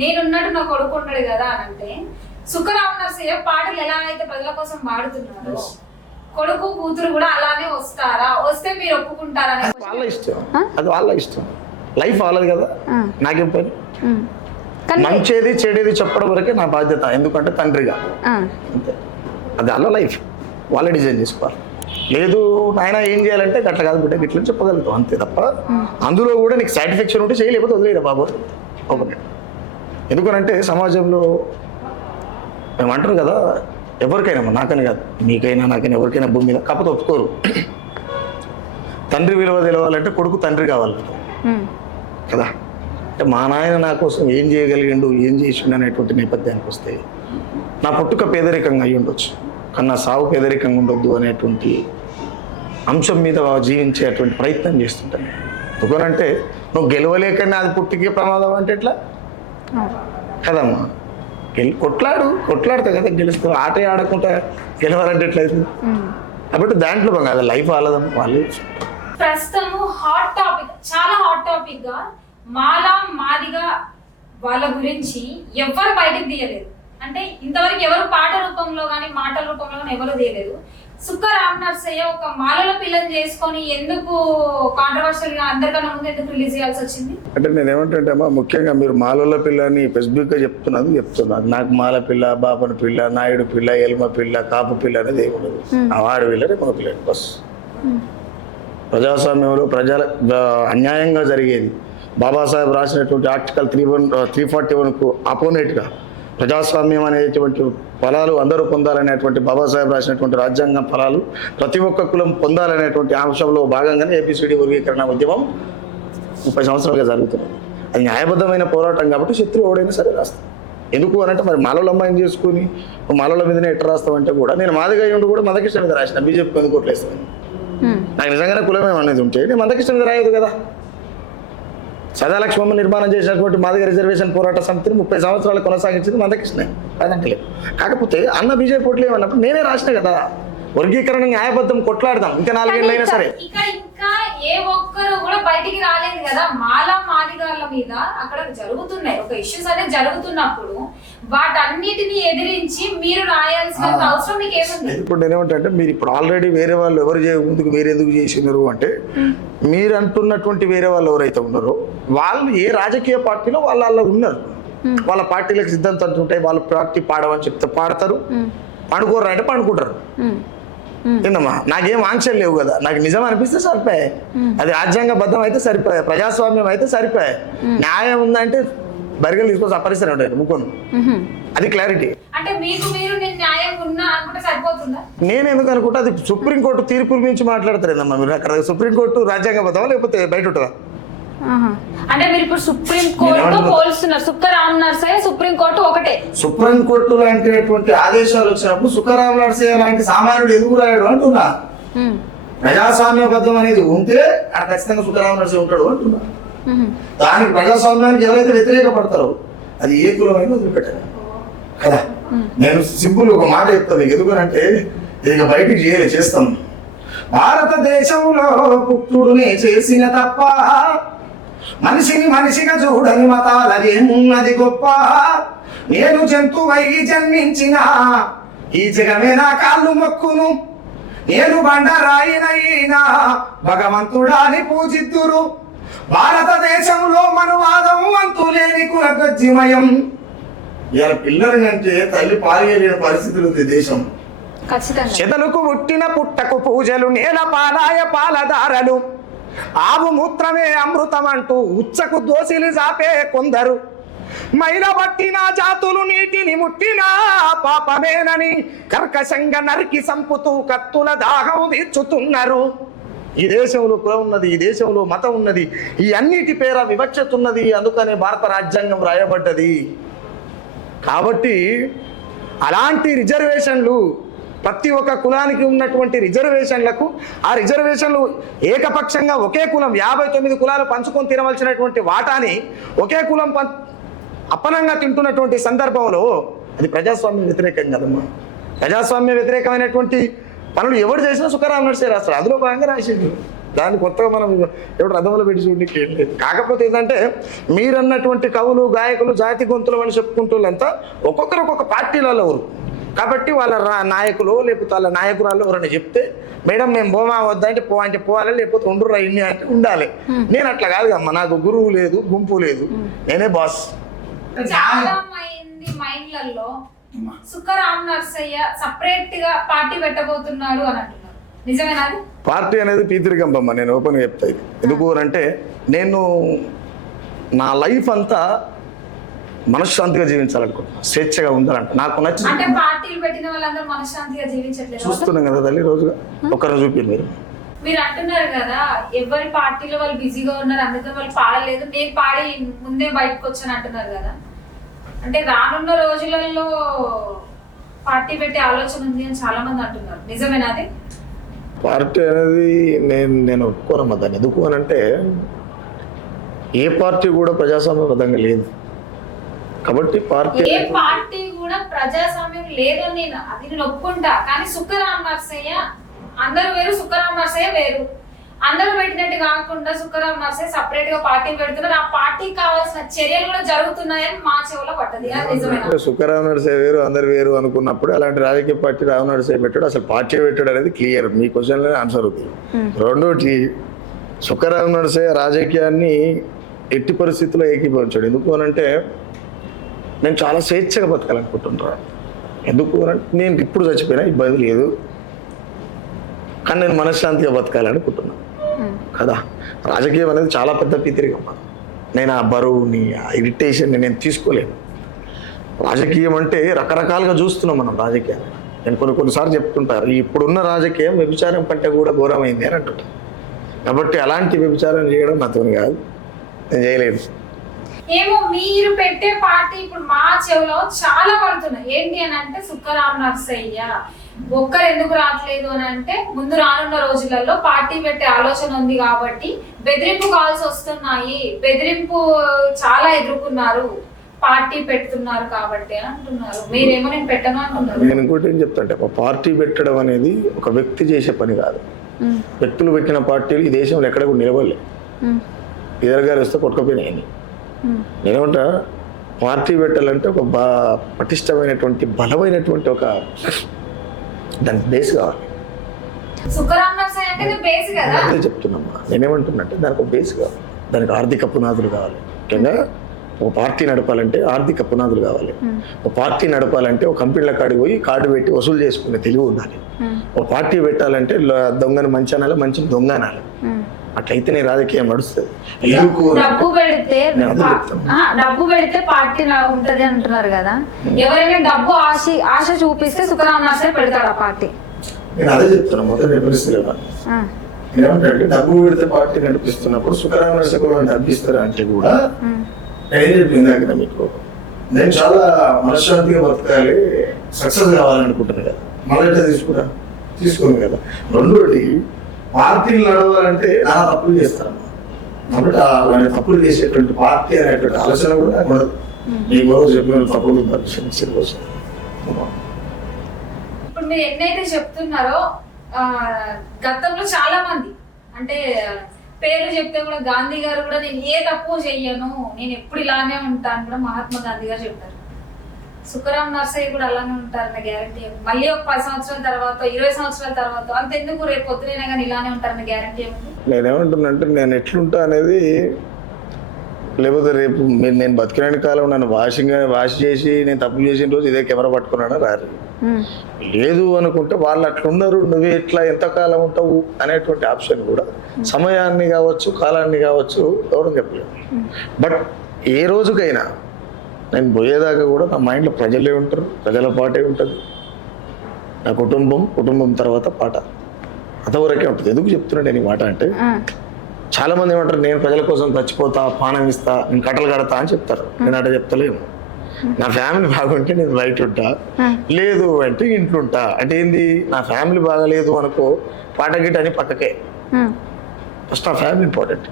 నేనున్నట్టు నా కొడుకు ఉన్నాడు కదా అని అంటే సుక్కరామ్ నరసయ్య పాటలు ఎలా అయితే ప్రజల కోసం పాడుతున్నారు, కొడుకు కూతురు కూడా అలానే వస్తారా? వస్తే మీరు ఒప్పుకుంటారా? వాళ్ళ ఇష్టం, అది వాళ్ళ ఇష్టం, లైఫ్ వాళ్ళది కదా, నాకేం పని. మంచిది చెడేది చెప్పడం వరకే నా బాధ్యత, ఎందుకంటే తండ్రిగా అంతే. అది వాళ్ళ లైఫ్, వాళ్ళే డిజైన్ చేసుకోవాలి. లేదు నాయన ఏం చేయాలంటే గట్ల కాదు బిడ్డ గిట్లని చెప్పగలుగుతాం అంతే తప్ప అందులో కూడా నీకు సాటిస్ఫాక్షన్ ఉంటే చేయలేకపోతే వదిలేరా బాబు ఓకే. ఎందుకనంటే సమాజంలో మేము అంటారు కదా, ఎవరికైనా నాకని కాదు మీకైనా నాకైనా ఎవరికైనా భూమి మీద కాకపోతే ఒప్పుకోరు. తండ్రి విలువ తెలవాలంటే కొడుకు తండ్రి కావాలి కదా. అంటే మా నాయన నా కోసం ఏం చేయగలిగిండు ఏం చేసిండు అనేటువంటి నేపథ్యానికి వస్తే నా పుట్టుక పేదరికంగా అయి ఉండొచ్చు కానీ నా సాగు పేదరికంగా ఉండొద్దు అనేటువంటి అంశం మీద జీవించేటువంటి ప్రయత్నం చేస్తుంటాను. ఎందుకనంటే నువ్వు గెలవలేకనే అది పుట్టికే ప్రమాదం అంటే ఎట్లా కదమ్మా. కొట్లాడితే కదా గెలుస్తావు. ఆటే ఆడకుండా గెలవాలంటే ఎట్లయితుంది కాబట్టి దాంట్లో అది లైఫ్ వాళ్ళదమ్మా వాళ్ళు. ప్రస్తుతము హాట్ టాపిక్, చాలా హాట్ టాపిక్ గా మాలా మాదిగా వాళ్ళ గురించి ఎవరు బయటకు తీయలేదు. అంటే ఇంతవరకు ఎవరు పాట రూపంలో కానీ మాటల రూపంలో కానీ ఎవరు తీయలేదు. సుక్క రామ్ నర్సయ్య ఒక మాలల పిల్లని చేసుకొని ఎందుకు కాంట్రవర్షియల్ గా అందరికన్నా ముందు ఎందుకు రిలీజ్ చేయాల్సి వచ్చింది? అంటే నేను ఏమంటే అమ్మా, ముఖ్యంగా మీరు మాలల పిల్లని స్పెసిఫిక్ గా చెప్తున్నారు. నాకు మాల పిల్ల, బాపన పిల్ల, నాయుడు పిల్ల, ఎల్మ పిల్ల, కాపు పిల్ల అనేది ఏమి ఉండదు. ఆవాడి పిల్లనే మగ పిల్లని బస్. ప్రజాస్వామ్యంలో ప్రజల అన్యాయంగా జరిగేది. బాబాసాహెబ్ రాసినటువంటి ఆర్టికల్ 341కు అపోనెట్గా ప్రజాస్వామ్యం అనేటువంటి ఫలాలు అందరూ పొందాలనేటువంటి బాబాసాహెబ్ రాసినటువంటి రాజ్యాంగం ఫలాలు ప్రతి ఒక్క కులం పొందాలనేటువంటి అంశంలో భాగంగానే ఏపీసీడీ వర్గీకరణ ఉద్యమం 30 సంవత్సరాలుగా జరుగుతుంది. అది న్యాయబద్ధమైన పోరాటం కాబట్టి శత్రువు ఎవడైనా సరే రాస్తాం. ఎందుకు అనంటే మరి మాలల అమ్మాయిని చేసుకుని మాలల మీదనే ఎట్లా రాస్తామంటే కూడా నేను మాదిగా ఉండి కూడా మదకృష్ణ మీద రాసిన బీజేపీ కొంత కోట్లు వేస్తాను. నాకు నిజంగానే కులమే అనేది ఉంటే నేను మదకృష్ణ మీద రాయదు కదా. సదాలక్ష్మమ్మ నిర్మాణం చేసినటువంటి మాదిగ రిజర్వేషన్ పోరాట సమితిని 30 సంవత్సరాలు కొనసాగించింది మందకృష్ణ. కాదంటలేదు. కాకపోతే అన్న బీజేపీ కోట్లు ఏమన్నప్పుడు నేనే రాసిన కదా వర్గీకరణ న్యాయబద్ధం కొట్లాడదాం ఇంకా 4 ఏళ్ళైనా సరే. ఇంకా ఏ ఒక్కరు కూడా బయటికి రాలేదు కదా. మాలా మాదిగాళ్ళ మీద అక్కడ జరుగుతున్నాయి ఒక ఇష్యూస్ అనేది జరుగుతున్నప్పుడు వాటన్నిటిని ఎదిరించి మీరు రాయాల్సిన అవసరం మీకు ఏముంది? ఇప్పుడు నేనేమంటే మీరు ఇప్పుడు ఆల్రెడీ వేరే వాళ్ళు ఎవరు ముందుకు మీరు ఎందుకు చేసినారు అంటే మీరు అంటున్నటువంటి వేరే వాళ్ళు ఎవరైతే ఉన్నారో వాళ్ళు ఏ రాజకీయ పార్టీలో వాళ్ళ ఉన్నారు. వాళ్ళ పార్టీలకు సిద్ధాంతం ఉంటాయి. వాళ్ళ పార్టీ పాడమని చెప్తే పాడతారు, పండుకోరు అంటే పండుకుంటారు. ఏందమ్మా నాకేం ఆంక్షలు లేవు కదా. నాకు నిజం అనిపిస్తే సరిపోయాయి. అది రాజ్యాంగబద్ధం అయితే సరిపోయాయి, ప్రజాస్వామ్యం అయితే సరిపోయాయి. న్యాయం ఉందంటే బరిగలు తీసుకొని అపరిస్తారు ఉంటాయి ముక్కొని. అది క్లారిటీ. అంటే మీకు మీరు నేను న్యాయం ఉన్నా అనుకుంటే సరిపోతుందా? నేను ఎందుకు అనుకుంటా అది సుప్రీంకోర్టు తీర్పుల గురించి మాట్లాడతారేదమ్మా మీరు. అక్కడ సుప్రీంకోర్టు రాజ్యాంగబద్ధమా లేకపోతే బయట ఉంటుందా? అంటే మీరు ఇప్పుడు సుప్రీం కోర్టు పోల్స్తున్నారు. సుక్క రామ్ నర్సయ్య సుప్రీం కోర్టు ఒకటే. సుప్రీం కోర్టు లాంటి ఆదేశాలు వచ్చినప్పుడు సుక్క రామ్ నర్సయ్య లాంటి సామాన్యుడు ఎందుకు రాయడు అంటున్నా. ప్రజాస్వామ్యబద్ధం అనేది ఉంటే అక్కడ ఖచ్చితంగా సుక్క రామ్ నర్సయ్య ఉంటాడు అంటున్నా. దానికి ప్రజాస్వామ్యానికి ఎవరైతే వ్యతిరేకపడతారో అది ఏ కులమైనా వదిలిపెట్టాలి కదా. నేను సింపుల్ ఒక మాట చెప్తాను ఎందుకనంటే ఇక బయటికి చేస్తాం. భారతదేశంలో పుట్టుడునే చేసిన తప్ప మనిషిని మనిషిగా చూడని మతాలదేమున్నది గొప్ప. నేను జంతువై జన్మించిన ఈ జగమే నా కాళ్ళు మొక్కును. నేను బండరాయినైనా భగవంతుడాని పూజిద్దురు. భారతదేశంలో మనువాదం అంతులేని కులగజ్జిమయం. ఇలా పిల్లలు అంటే తల్లి పాలేని పరిస్థితులు ఉంది దేశం. చెదలకు పుట్టిన పుట్టకు పూజలు, నేల పాలాయ పాలదారలు, ఆవు మూత్రమే అమృతం అంటూ ఉచ్చకు దోసిలి చాపే కొందరు. మైల పట్టిన జాతులు నీటిని ముట్టినా పాపమేనని కర్కశంగా నరికి సంపుతూ కత్తుల దాహం తీర్చుతున్నారు. ఈ దేశంలో కులం ఉన్నది, ఈ దేశంలో మతం ఉన్నది, ఈ అన్నిటి పేర వివక్షత ఉన్నది. అందుకనే భారత రాజ్యాంగం రాయబడ్డది. కాబట్టి అలాంటి రిజర్వేషన్లు ప్రతి ఒక్క కులానికి ఉన్నటువంటి రిజర్వేషన్లకు ఆ రిజర్వేషన్లు ఏకపక్షంగా ఒకే కులం 59 కులాలు పంచుకొని తినవలసినటువంటి వాటాని ఒకే కులం అప్పనంగా తింటున్నటువంటి సందర్భంలో అది ప్రజాస్వామ్య వ్యతిరేకం కదమ్మా. ప్రజాస్వామ్య వ్యతిరేకమైనటువంటి పనులు ఎవరు చేసినా సుక్క రామ్ నర్సయ్య రాస్తారు. అందులో భాగంగా రాసేది. దాన్ని కొత్తగా మనం ఎవరు రథంలో పెట్టి చూడడానికి ఏం లేదు. కాకపోతే ఏంటంటే మీరన్నటువంటి కవులు, గాయకులు, జాతి గొంతులు అని చెప్పుకుంటూళ్ళంతా ఒక్కొక్కరు ఒక్కొక్క పార్టీలలో ఎవరు కాబట్టి వాళ్ళ నాయకులు లేకపోతే వాళ్ళ నాయకురాలు ఎవరైనా చెప్తే మేడం మేము పోమా వద్దా అంటే పోవాలి, లేకపోతే ఉండురా ఇన్ని అంటే ఉండాలి. నేను అట్లా కాదు అమ్మ, నాకు గురువు లేదు, గుంపు లేదు, నేనే బాస్. చాలా మంది మైండ్లలో సుక్క రామ్ నర్సయ్య సపరేట్ గా పార్టీ పెట్టబోతున్నాడు అని అంటున్నారు. నిజమేనా అది? పార్టీ అనేది పీతిరికంపమ్మ, నేను ఓపెన్గా చెప్తా ఇది. ఎందుకు అంటే నేను నా లైఫ్ అంతా మనశ్శాంతిగా జీవించాలనుకుంటున్నాను, స్వేచ్ఛగా ఉండాలంట నాకు అంటే నచ్చింది. పార్టీలు పెట్టిన వాళ్ళందరూ మనశ్శాంతిగా జీవించట్లేదు. చూస్తున్నాం కదా తల్లి, రోజుగా ఒక్కరోజు చూపించారు మీరు అంటున్నారు కదా ఎవరి పార్టీలో వాళ్ళు బిజీగా ఉన్నారు అందుకే వాళ్ళు పాడలేదు, నేను పాడి ముందే బయటకు వచ్చాను అంటున్నారు కదా. అంటే రానున్న రోజులలో పార్టీ పెట్టే ఆలోచన ఉంది అని చాలా మంది అంటున్నారు, నిజమేనా అది? పార్టీ అనేది నేను ఒప్పుకోనమ్మా దాన్ని. ఎందుకు అని అంటే ఏ పార్టీ కూడా ప్రజాస్వామ్యబద్ధంగా లేదు కాబట్టి పార్టీ ఏ పార్టీ కూడా ప్రజాస్వామ్యం లేదు అని నేను ఒప్పుకుంటా. కానీ సుక్కరాం నర్సయ్య అందరూ వేరు, సుక్కరాం నర్సయ్య వేరు. అందరూ పెట్టినట్టు కాకుండా సుక్కరాం నర్సయ్య సపరేట్ గా పార్టీ పెడుతున్నారు. ఆ పార్టీకి కావాల్సిన చర్యలు కూడా జరుగుతున్నాయని మా చెవులో పడ్డది. అది నిజమేనా? సుఖరాం నర్సయ్య వేరు అందరు వేరు అనుకున్నప్పుడు అలాంటి రాజకీయ పార్టీ రావు నర్సయ్య పెట్టాడు, అసలు పార్టీ పెట్టాడు అనేది క్లియర్. మీ క్వశ్చన్లోనే ఆన్సర్ అవుతుంది. రెండోటి, సుఖరాం నర్సయ్య రాజకీయాన్ని ఎట్టి పరిస్థితుల్లో ఏకీభవించాడు. ఎందుకు అనంటే నేను చాలా స్వేచ్ఛగా బతకాలనుకుంటున్నాను. ఎందుకు అంటే నేను ఇప్పుడు చచ్చిపోయినా ఇబ్బంది లేదు, కానీ నేను మనశ్శాంతిగా బతకాలనుకుంటున్నాను కదా. రాజకీయం అనేది చాలా పెద్ద పీతిరికం. నేను ఆ బరువుని, ఆ ఇరిటేషన్ని నేను తీసుకోలేను. రాజకీయం అంటే రకరకాలుగా చూస్తున్నాం మనం రాజకీయాన్ని. నేను కొన్నిసార్లు చెప్తుంటారు ఇప్పుడున్న రాజకీయం వ్యభిచారం కంటే కూడా ఘోరమైంది అని అంటుంటాను. కాబట్టి అలాంటి వ్యభిచారం చేయడం నాతో కాదు, నేను చేయలేదు. ఏమో మీరు పెట్టే పార్టీ ఇప్పుడు మా చెవిలో చాలా పడుతున్నాయి. ఏంటి అని అంటే సుక్కరాం నర్సయ్య ఒక్కరు ఎందుకు రావట్లేదు అని అంటే ముందు రానున్న రోజులలో పార్టీ పెట్టే ఆలోచన ఉంది కాబట్టి బెదిరింపు కాల్స్ వస్తున్నాయి, బెదిరింపు చాలా ఎదుర్కొన్నారు, పార్టీ పెడుతున్నారు కాబట్టి అని అంటున్నారు. మీరేమో నేను పెట్టను అంటున్నారు. నేను ఇంకోటి ఏం చెప్తాంటే ఒక పార్టీ పెట్టడం అనేది ఒక వ్యక్తి చేసే పని కాదు. వ్యక్తులు పెట్టిన పార్టీలు ఈ దేశంలో ఎక్కడ కూడా నిలబడలే. ఎదురుగారు వస్తే కొట్టుకుపోయినాయని. నేనేమంటా పార్టీ పెట్టాలంటే ఒక పటిష్టమైనటువంటి బలమైనటువంటి ఒక దానికి బేస్ కావాలి. సుక్కరాం నర్సయ్య అంటే బేస్ కదా. అదే చెప్తున్నామ్మా, నేనేమంటున్నట్టే దానికి ఒక బేస్ కావాలి, దానికి ఆర్థిక పునాదులు కావాలి. ముఖ్యంగా ఒక పార్టీ నడపాలంటే ఆర్థిక పునాదులు కావాలి. ఒక పార్టీ నడపాలంటే ఒక కంపెనీల కాడికి పోయి కార్డు పెట్టి వసూలు చేసుకునే తెలివి ఉండాలి. ఒక పార్టీ పెట్టాలంటే దొంగను మంచి అనాలి, మంచి దొంగ అనాలి. అట్లయితే నీ రాజకీయం నడుస్తుంది. డబ్బు పెడితే పార్టీ ఉంటది అంటున్నారు కదా. ఎవరైనా డబ్బు ఆశ చూపిస్తే సుఖరాం నర్సయ్య పెడతాడు ఆ పార్టీ. నేను అదే చెప్తున్నా, మొదటి పరిస్థితి ఏమంటే డబ్బు పెడితే పార్టీ నడిపిస్తున్నప్పుడు సుఖరాం నర్సయ్య కూడా నడిపిస్తారా అంటే కూడా నేనేం చెప్పింది దగ్గర మీకు, నేను చాలా మనశ్శాంతిగా బతకాలి, సక్సెస్ కావాలనుకుంటాను కదా, మొదట తీసుకోను కదా. రెండోటి, పార్టీలు నడవాలంటే నా తప్పులు చేస్తాను కాబట్టి అలాంటి తప్పులు చేసేటువంటి పార్టీ అనేటువంటి ఆలోచన కూడా నాకు ఉండదు. మీకు రోజు చెప్పిన తప్పులు ఇప్పుడు మీరు ఎన్నైతే చెప్తున్నారో గతంలో చాలా మంది అంటే పేర్లు చెప్తే కూడా గాంధీ గారు కూడా నేను ఏ తప్పు చెయ్యను, నేను ఎప్పుడు ఇలానే ఉంటాను కూడా మహాత్మా గాంధీ గారు చెప్పారు. సుఖరాం నర్సయ్య కూడా అలానే ఉంటారన్న గ్యారంటీ. మళ్ళీ ఒక 10 సంవత్సరాల తర్వాత 20 సంవత్సరాల తర్వాత అంతెందుకు రేపు పొద్దునైనా కానీ ఇలానే ఉంటారన్న గ్యారంటీ ఏముంది? నేనేమంటున్నానంటే నేను ఎట్లుంటా అనేది, లేకపోతే రేపు నేను బతికిన కాలం నన్ను వాష్ చేసి నేను తప్పు చేసిన రోజు ఇదే కెమెరా పట్టుకున్నాడా రారు. లేదు అనుకుంటే వాళ్ళు అట్లున్నారు, నువ్వే ఎట్లా ఎంతకాలం ఉంటావు అనేటువంటి ఆప్షన్ కూడా సమయాన్ని కావచ్చు, కాలాన్ని కావచ్చు, ఎవరు చెప్పలేదు. బట్ ఏ రోజుకైనా నేను పోయేదాకా కూడా నా మైండ్లో ప్రజలే ఉంటారు, ప్రజల పాటే ఉంటుంది, నా కుటుంబం తర్వాత పాట అంతవరకే ఉంటుంది. ఎందుకు చెప్తున్నా నేను ఈ మాట అంటే, చాలా మంది ఏమంటారు నేను ప్రజల కోసం చచ్చిపోతా, పానం ఇస్తా, నేను కట్టలు కడతా అని చెప్తారు. నేను అట్లా చెప్తలేను. నా ఫ్యామిలీ బాగుంటే నేను బయట ఉంటా, లేదు అంటే ఇంట్లో ఉంటా. అంటే ఏంది, నా ఫ్యామిలీ బాగలేదు అనుకో పాట గిట్ అని పక్కకే. ఫస్ట్ నా ఫ్యామిలీ ఇంపార్టెంట్.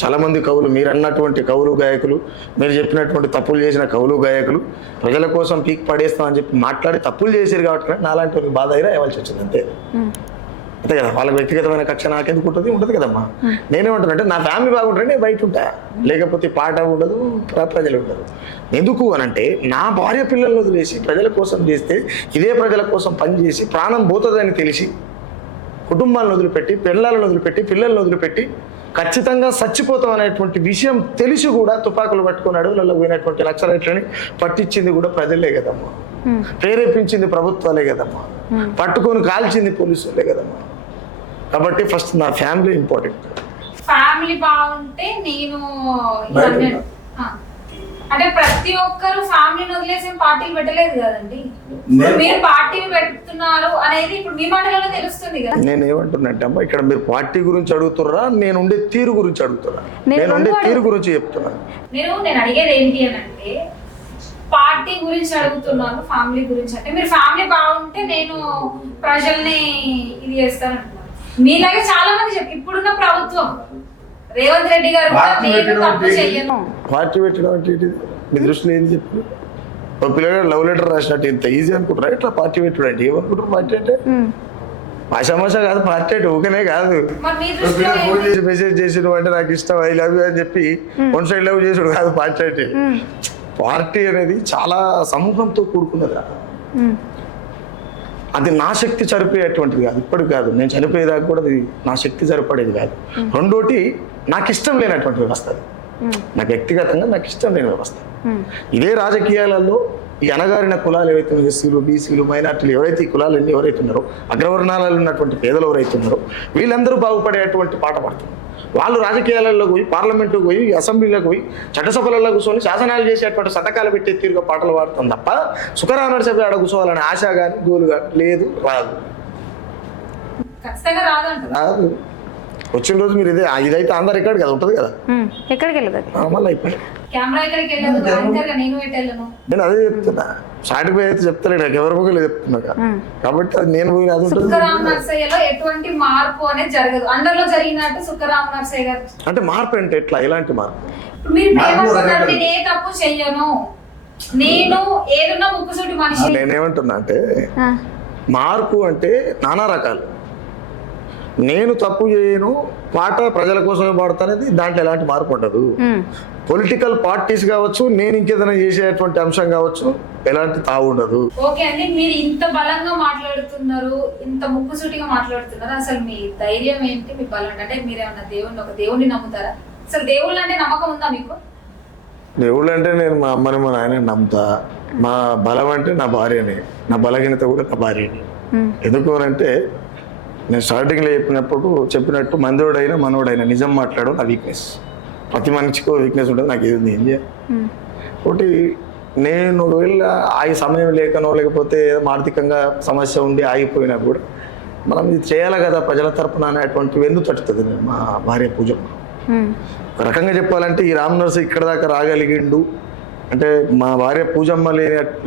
చాలా మంది కవులు, మీరు అన్నటువంటి కవులు గాయకులు, మీరు చెప్పినటువంటి తప్పులు చేసిన కవులు గాయకులు ప్రజల కోసం పీక్ పడేస్తామని చెప్పి మాట్లాడి తప్పులు చేశారు కాబట్టి నాలాంటి బాధ అయినా ఇవ్వాల్సి వచ్చింది. అంతే కదా. వాళ్ళ వ్యక్తిగతమైన కక్ష నాకెందుకు ఉంటుంది కదమ్మా. నేనేమంటానంటే నా ఫ్యామిలీ బాగుంటే నేను బయట ఉంటా, లేకపోతే పాట ఉండదు, ప్రజలు ఉండదు. ఎందుకు అనంటే నా భార్య పిల్లలను వదిలేసి ప్రజల కోసం చేస్తే ఇదే ప్రజల కోసం పనిచేసి ప్రాణం పోతుందని తెలిసి కుటుంబాలను వదిలిపెట్టి, పిల్లలను వదిలిపెట్టి, పిల్లలను వదిలిపెట్టి ఖచ్చితంగా చచ్చిపోతాం అనేటువంటి విషయం తెలిసి కూడా తుపాకులు పట్టుకుని అడవులలో పోయినటువంటి నక్సలైట్లని పట్టించింది కూడా ప్రజలే కదమ్మా, ప్రేరేపించింది ప్రభుత్వాలే కదమ్మా, పట్టుకొని కాల్చింది పోలీసులే కదమ్మా. కాబట్టి ఫస్ట్ నా ఫ్యామిలీ ఇంపార్టెంట్. ఫ్యామిలీ బాగుంటే నేను ఇవన్నీ అంటే ప్రతి ఒక్కరు ఫ్యామిలీని వదిలేసి పార్టీలు పెట్టలేదు కదండి. మీరు పార్టీలు పెడుతున్నారు అనేది ఇప్పుడు మీ మాటలలో తెలుస్తుంది కదా. నేను ఏమంటున్నట్టే అమ్మా, ఇక్కడ మీరు పార్టీ గురించి అడుగుతుర్రా, నేను ఉండే తీరు గురించి అడుగుతున్నా? నేను ఉండే తీరు గురించి చెప్తున్నా. నేను అడిగేది ఏంటి అని అంటే పార్టీ గురించి అడుగుతున్నాను, ఫ్యామిలీ గురించి. అంటే మీరు ఫ్యామిలీ బాగుంటే నేను ప్రజల్ని ఇది చేస్తాను. మీలాగే చాలా మంది ఇప్పుడున్న ప్రభుత్వం రేవంత్ రెడ్డి గారు పార్టీ పెట్టడం అంటే మీ దృష్టిలో ఏం చెప్పి ఒక పిల్లగాడు లవ్ లెటర్ రాసినట్టు ఇంత ఈజీ అనుకుంటారా ఇట్లా పార్టీ పెట్టడం అంటే? ఏమనుకుంటారు పార్టీ అంటే? మాషామాషా కాదు పార్టీ అంటే, ఊకనే కాదు. ఫోన్ చేసి మెసేజ్ చేసిన అంటే నాకు ఇష్టం ఐ లవ్ యూ అని చెప్పి వన్ సైడ్ లవ్ చేసుడు కాదు పార్టీ అంటే. పార్టీ అనేది చాలా సమూహంతో కూడుకున్నది. అది నా శక్తి సరిపోయేటువంటిది కాదు, ఇప్పటికి కాదు, నేను చనిపోయేదాకా కూడా అది నా శక్తి సరిపడేది కాదు. రెండోటి నాకు ఇష్టం లేనటువంటి వ్యవస్థ అది. నాకు వ్యక్తిగతంగా నాకు ఇష్టం లేని వ్యవస్థ. ఇదే రాజకీయాలలో ఈ అణగారిన కులాలు ఏవైతే ఎస్సీలు, బీసీలు, మైనార్టీలు ఎవరైతే ఈ కులాలన్నీ ఎవరైతే ఉన్నారో, అగ్రవర్ణాలలో ఉన్నటువంటి పేదలు ఎవరైతే ఉన్నారో వీళ్ళందరూ బాగుపడేటువంటి పాట పడుతున్నారు. వాళ్ళు రాజకీయాలకు పోయి, పార్లమెంటుకు పోయి, అసెంబ్లీలకు పోయి, చట్టసభలలో కూర్చొని శాసనాలు చేసేటువంటి శతకాలు పెట్టే తీరుగా పాటలు పాడుతుంది తప్ప సుఖరామ నరసింహ ఆడ కూర్చోవాలనే ఆశ కానీ గోలు కానీ లేదు, రాదు. రాదు. వచ్చిన రోజు మీరు ఇదైతే అందరు రికార్డు కదా ఉంటుంది కదా, ఎక్కడికి వెళ్ళదు మళ్ళీ అయిపోయింది. నేను అదే చెప్తున్నా, షార్ట్ పోయి అయితే చెప్తాను, నాకు ఎవరి మొక్కలు చెప్తున్నా కాబట్టి అది నేను పోయిన అది ఎటువంటి మార్పు అనేది జరగదు. అందరిలో జరిగినట్టు సుఖరామ నర్సయ్య గారు అంటే మార్పు అంటే ఎట్లా, ఎలాంటి మార్పు? నేను ఏ తప్పు చెయ్యను, నేను ఏదన్నా ముక్కుసూటి మనిషి. నేనేమంటున్నా అంటే మార్పు అంటే నానా రకాలు. నేను తప్పు చేయను, పాట ప్రజల కోసమే పాడతానేది దాంట్లో ఎలాంటి మార్పు ఉండదు. పొలిటికల్ పార్టీస్ కావచ్చు, నేను ఇంకేదైనా చేసేటువంటి అంశం కావచ్చు, ఎలాంటి తావు ఉండదు. ఓకే అండి, మీరు ఇంత బలంగా మాట్లాడుతున్నారు, ఇంత ముక్కుసూటిగా మాట్లాడుతున్నారు, అసలు మీ ధైర్యం ఏంటి, మీ బలం అంటే మీరు ఏమన్నా ఒక దేవుణ్ణి నమ్ముతారా? అసలు దేవుళ్ళు అంటే నమ్మకం ఉందా మీకు? దేవుళ్ళు అంటే నేను మా అమ్మని మా నాయన నమ్ముతా. మా బలం అంటే నా భార్యనే, నా బలహీనత కూడా నా భార్యని. ఎందుకు అంటే నేను స్టార్టింగ్లో చెప్పినట్టు మందోడైనా మనోడైనా నిజం మాట్లాడడం నా వీక్నెస్. ప్రతి మనిషికి వీక్నెస్ ఉంటుంది, నాకు ఏది ఏం చేయాలి. ఒకటి నేను ఒకవేళ సమయం లేకనో లేకపోతే ఆర్థికంగా సమస్య ఉండి ఆగిపోయినా కూడా మనం ఇది చేయాలి కదా ప్రజల తరపున అనేటువంటి వెన్ను తట్టుతుంది మా భార్య పూజమ్మ. ఒక రకంగా చెప్పాలంటే ఈ రామ్ నర్సు ఇక్కడ దాకా రాగలిగిండు అంటే మా భార్య పూజమ్మ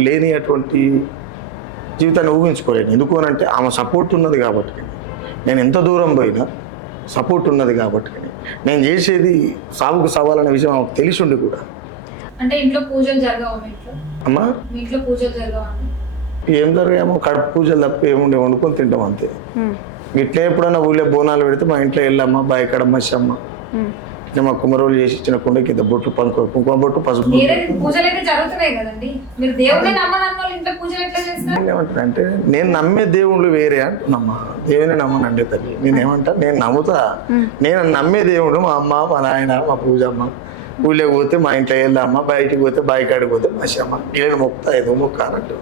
లేని అటువంటి జీవితాన్ని ఊహించుకోలేను. ఎందుకు అని అంటే ఆమె సపోర్ట్ ఉన్నది కాబట్టి, నేను ఎంత దూరం పోయినా సపోర్ట్ ఉన్నది కాబట్టి, నేను చేసేది సాగుకు సవాలనే విషయం ఆమెకు తెలిసి ఉండి కూడా. అంటే ఇంట్లో పూజలు జరగవు అమ్మా? ఇంట్లో పూజలు జరగవు? ఏం జరగామో కడుపు పూజలు తప్ప ఏముండే వండుకొని తింటాం అంతే. ఇట్లా ఎప్పుడైనా ఊళ్ళో బోనాలు పెడితే మా ఇంట్లో వెళ్ళమ్మా, బాయ్ కడమ్మ శమ్మ, ఇట్లా మా కుమ్మరోళ్ళు చేసి ఇచ్చిన కుండ కింద బొట్లు పనుకో, కుంకుమ బొట్టు, పసుపు. ఏమంటారంటే నేను నమ్మే దేవుళ్ళు వేరే అంటున్నమ్మా, దేవుని నమ్మనండి తల్లి. నేనేమంటా, నేను నమ్ముతా, నేను నమ్మే దేవుడు మా అమ్మ, మా నాయన, మా పూజమ్మ. ఊళ్ళోకి పోతే మా ఇంట్లో వెళ్ళమ్మా, బయటికి పోతే బాయి కాడికి పోతే మా శమ్మ, వీళ్ళని మొక్కుతా, ఏదో మొక్క అన్నట్టు.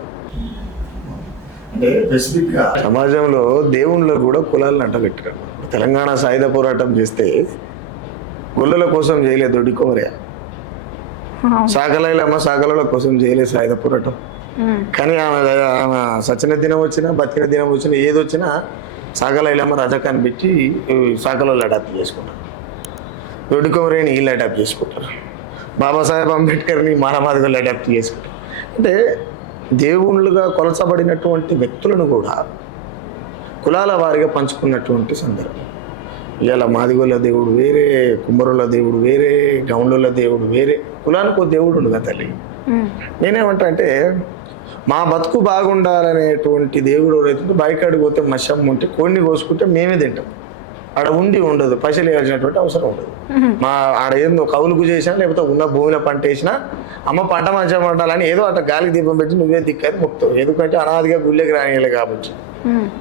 స్పెసిఫిక్గా సమాజంలో దేవుళ్ళలో కూడా కులాలను అంటగట్టారు. తెలంగాణ సాయుధ పోరాటం చేస్తే గొల్లల కోసం చేయలేదు దొడ్డికోమరే, సాగలైలమ్మ సాగల కోసం చేయలేదు సాయుధ పోరాటం. కానీ ఆమె సచిన దినం వచ్చినా, బతికిన దినం వచ్చినా, ఏది వచ్చినా సాగలైలమ్మ రజకాన్ని పెట్టి సాగలలో అడాప్ట్ చేసుకుంటారు, దొడ్డికోమరేని వీళ్ళు అడాప్ట్ చేసుకుంటారు, బాబాసాహెబ్ అంబేద్కర్ని మానవాదిగా అడాప్ట్ చేసుకుంటారు. అంటే దేవుళ్ళుగా కొలసబడినటువంటి వ్యక్తులను కూడా కులాల వారిగా పంచుకున్నటువంటి సందర్భం. ఇవాళ మాదిగోళ్ళ దేవుడు వేరే, కుమ్మరుల దేవుడు వేరే, గౌండ్ల దేవుడు వేరే, కులానికి దేవుడు ఉండగా తల్లి. నేనేమంటా అంటే మా బతుకు బాగుండాలనేటువంటి దేవుడు ఎవరైతే బయకాడికి పోతే మషం ఉంటే కోడిని కోసుకుంటే మేమే తింటాం, ఆడ ఉండి ఉండదు, పైసలు వేయాల్సినటువంటి అవసరం ఉండదు. మా ఆడ ఏందో కౌలుకు చేసినా లేకపోతే ఉన్న భూమిలో పంట వేసినా అమ్మ పంట మంచిగా పండాలని ఏదో అట్లా గాలికి దీపం పెట్టి నువ్వే దిక్కని మొక్కుతావు. ఎందుకంటే అనాదిగా గుళ్ళకి రానియాలి కాబట్టి.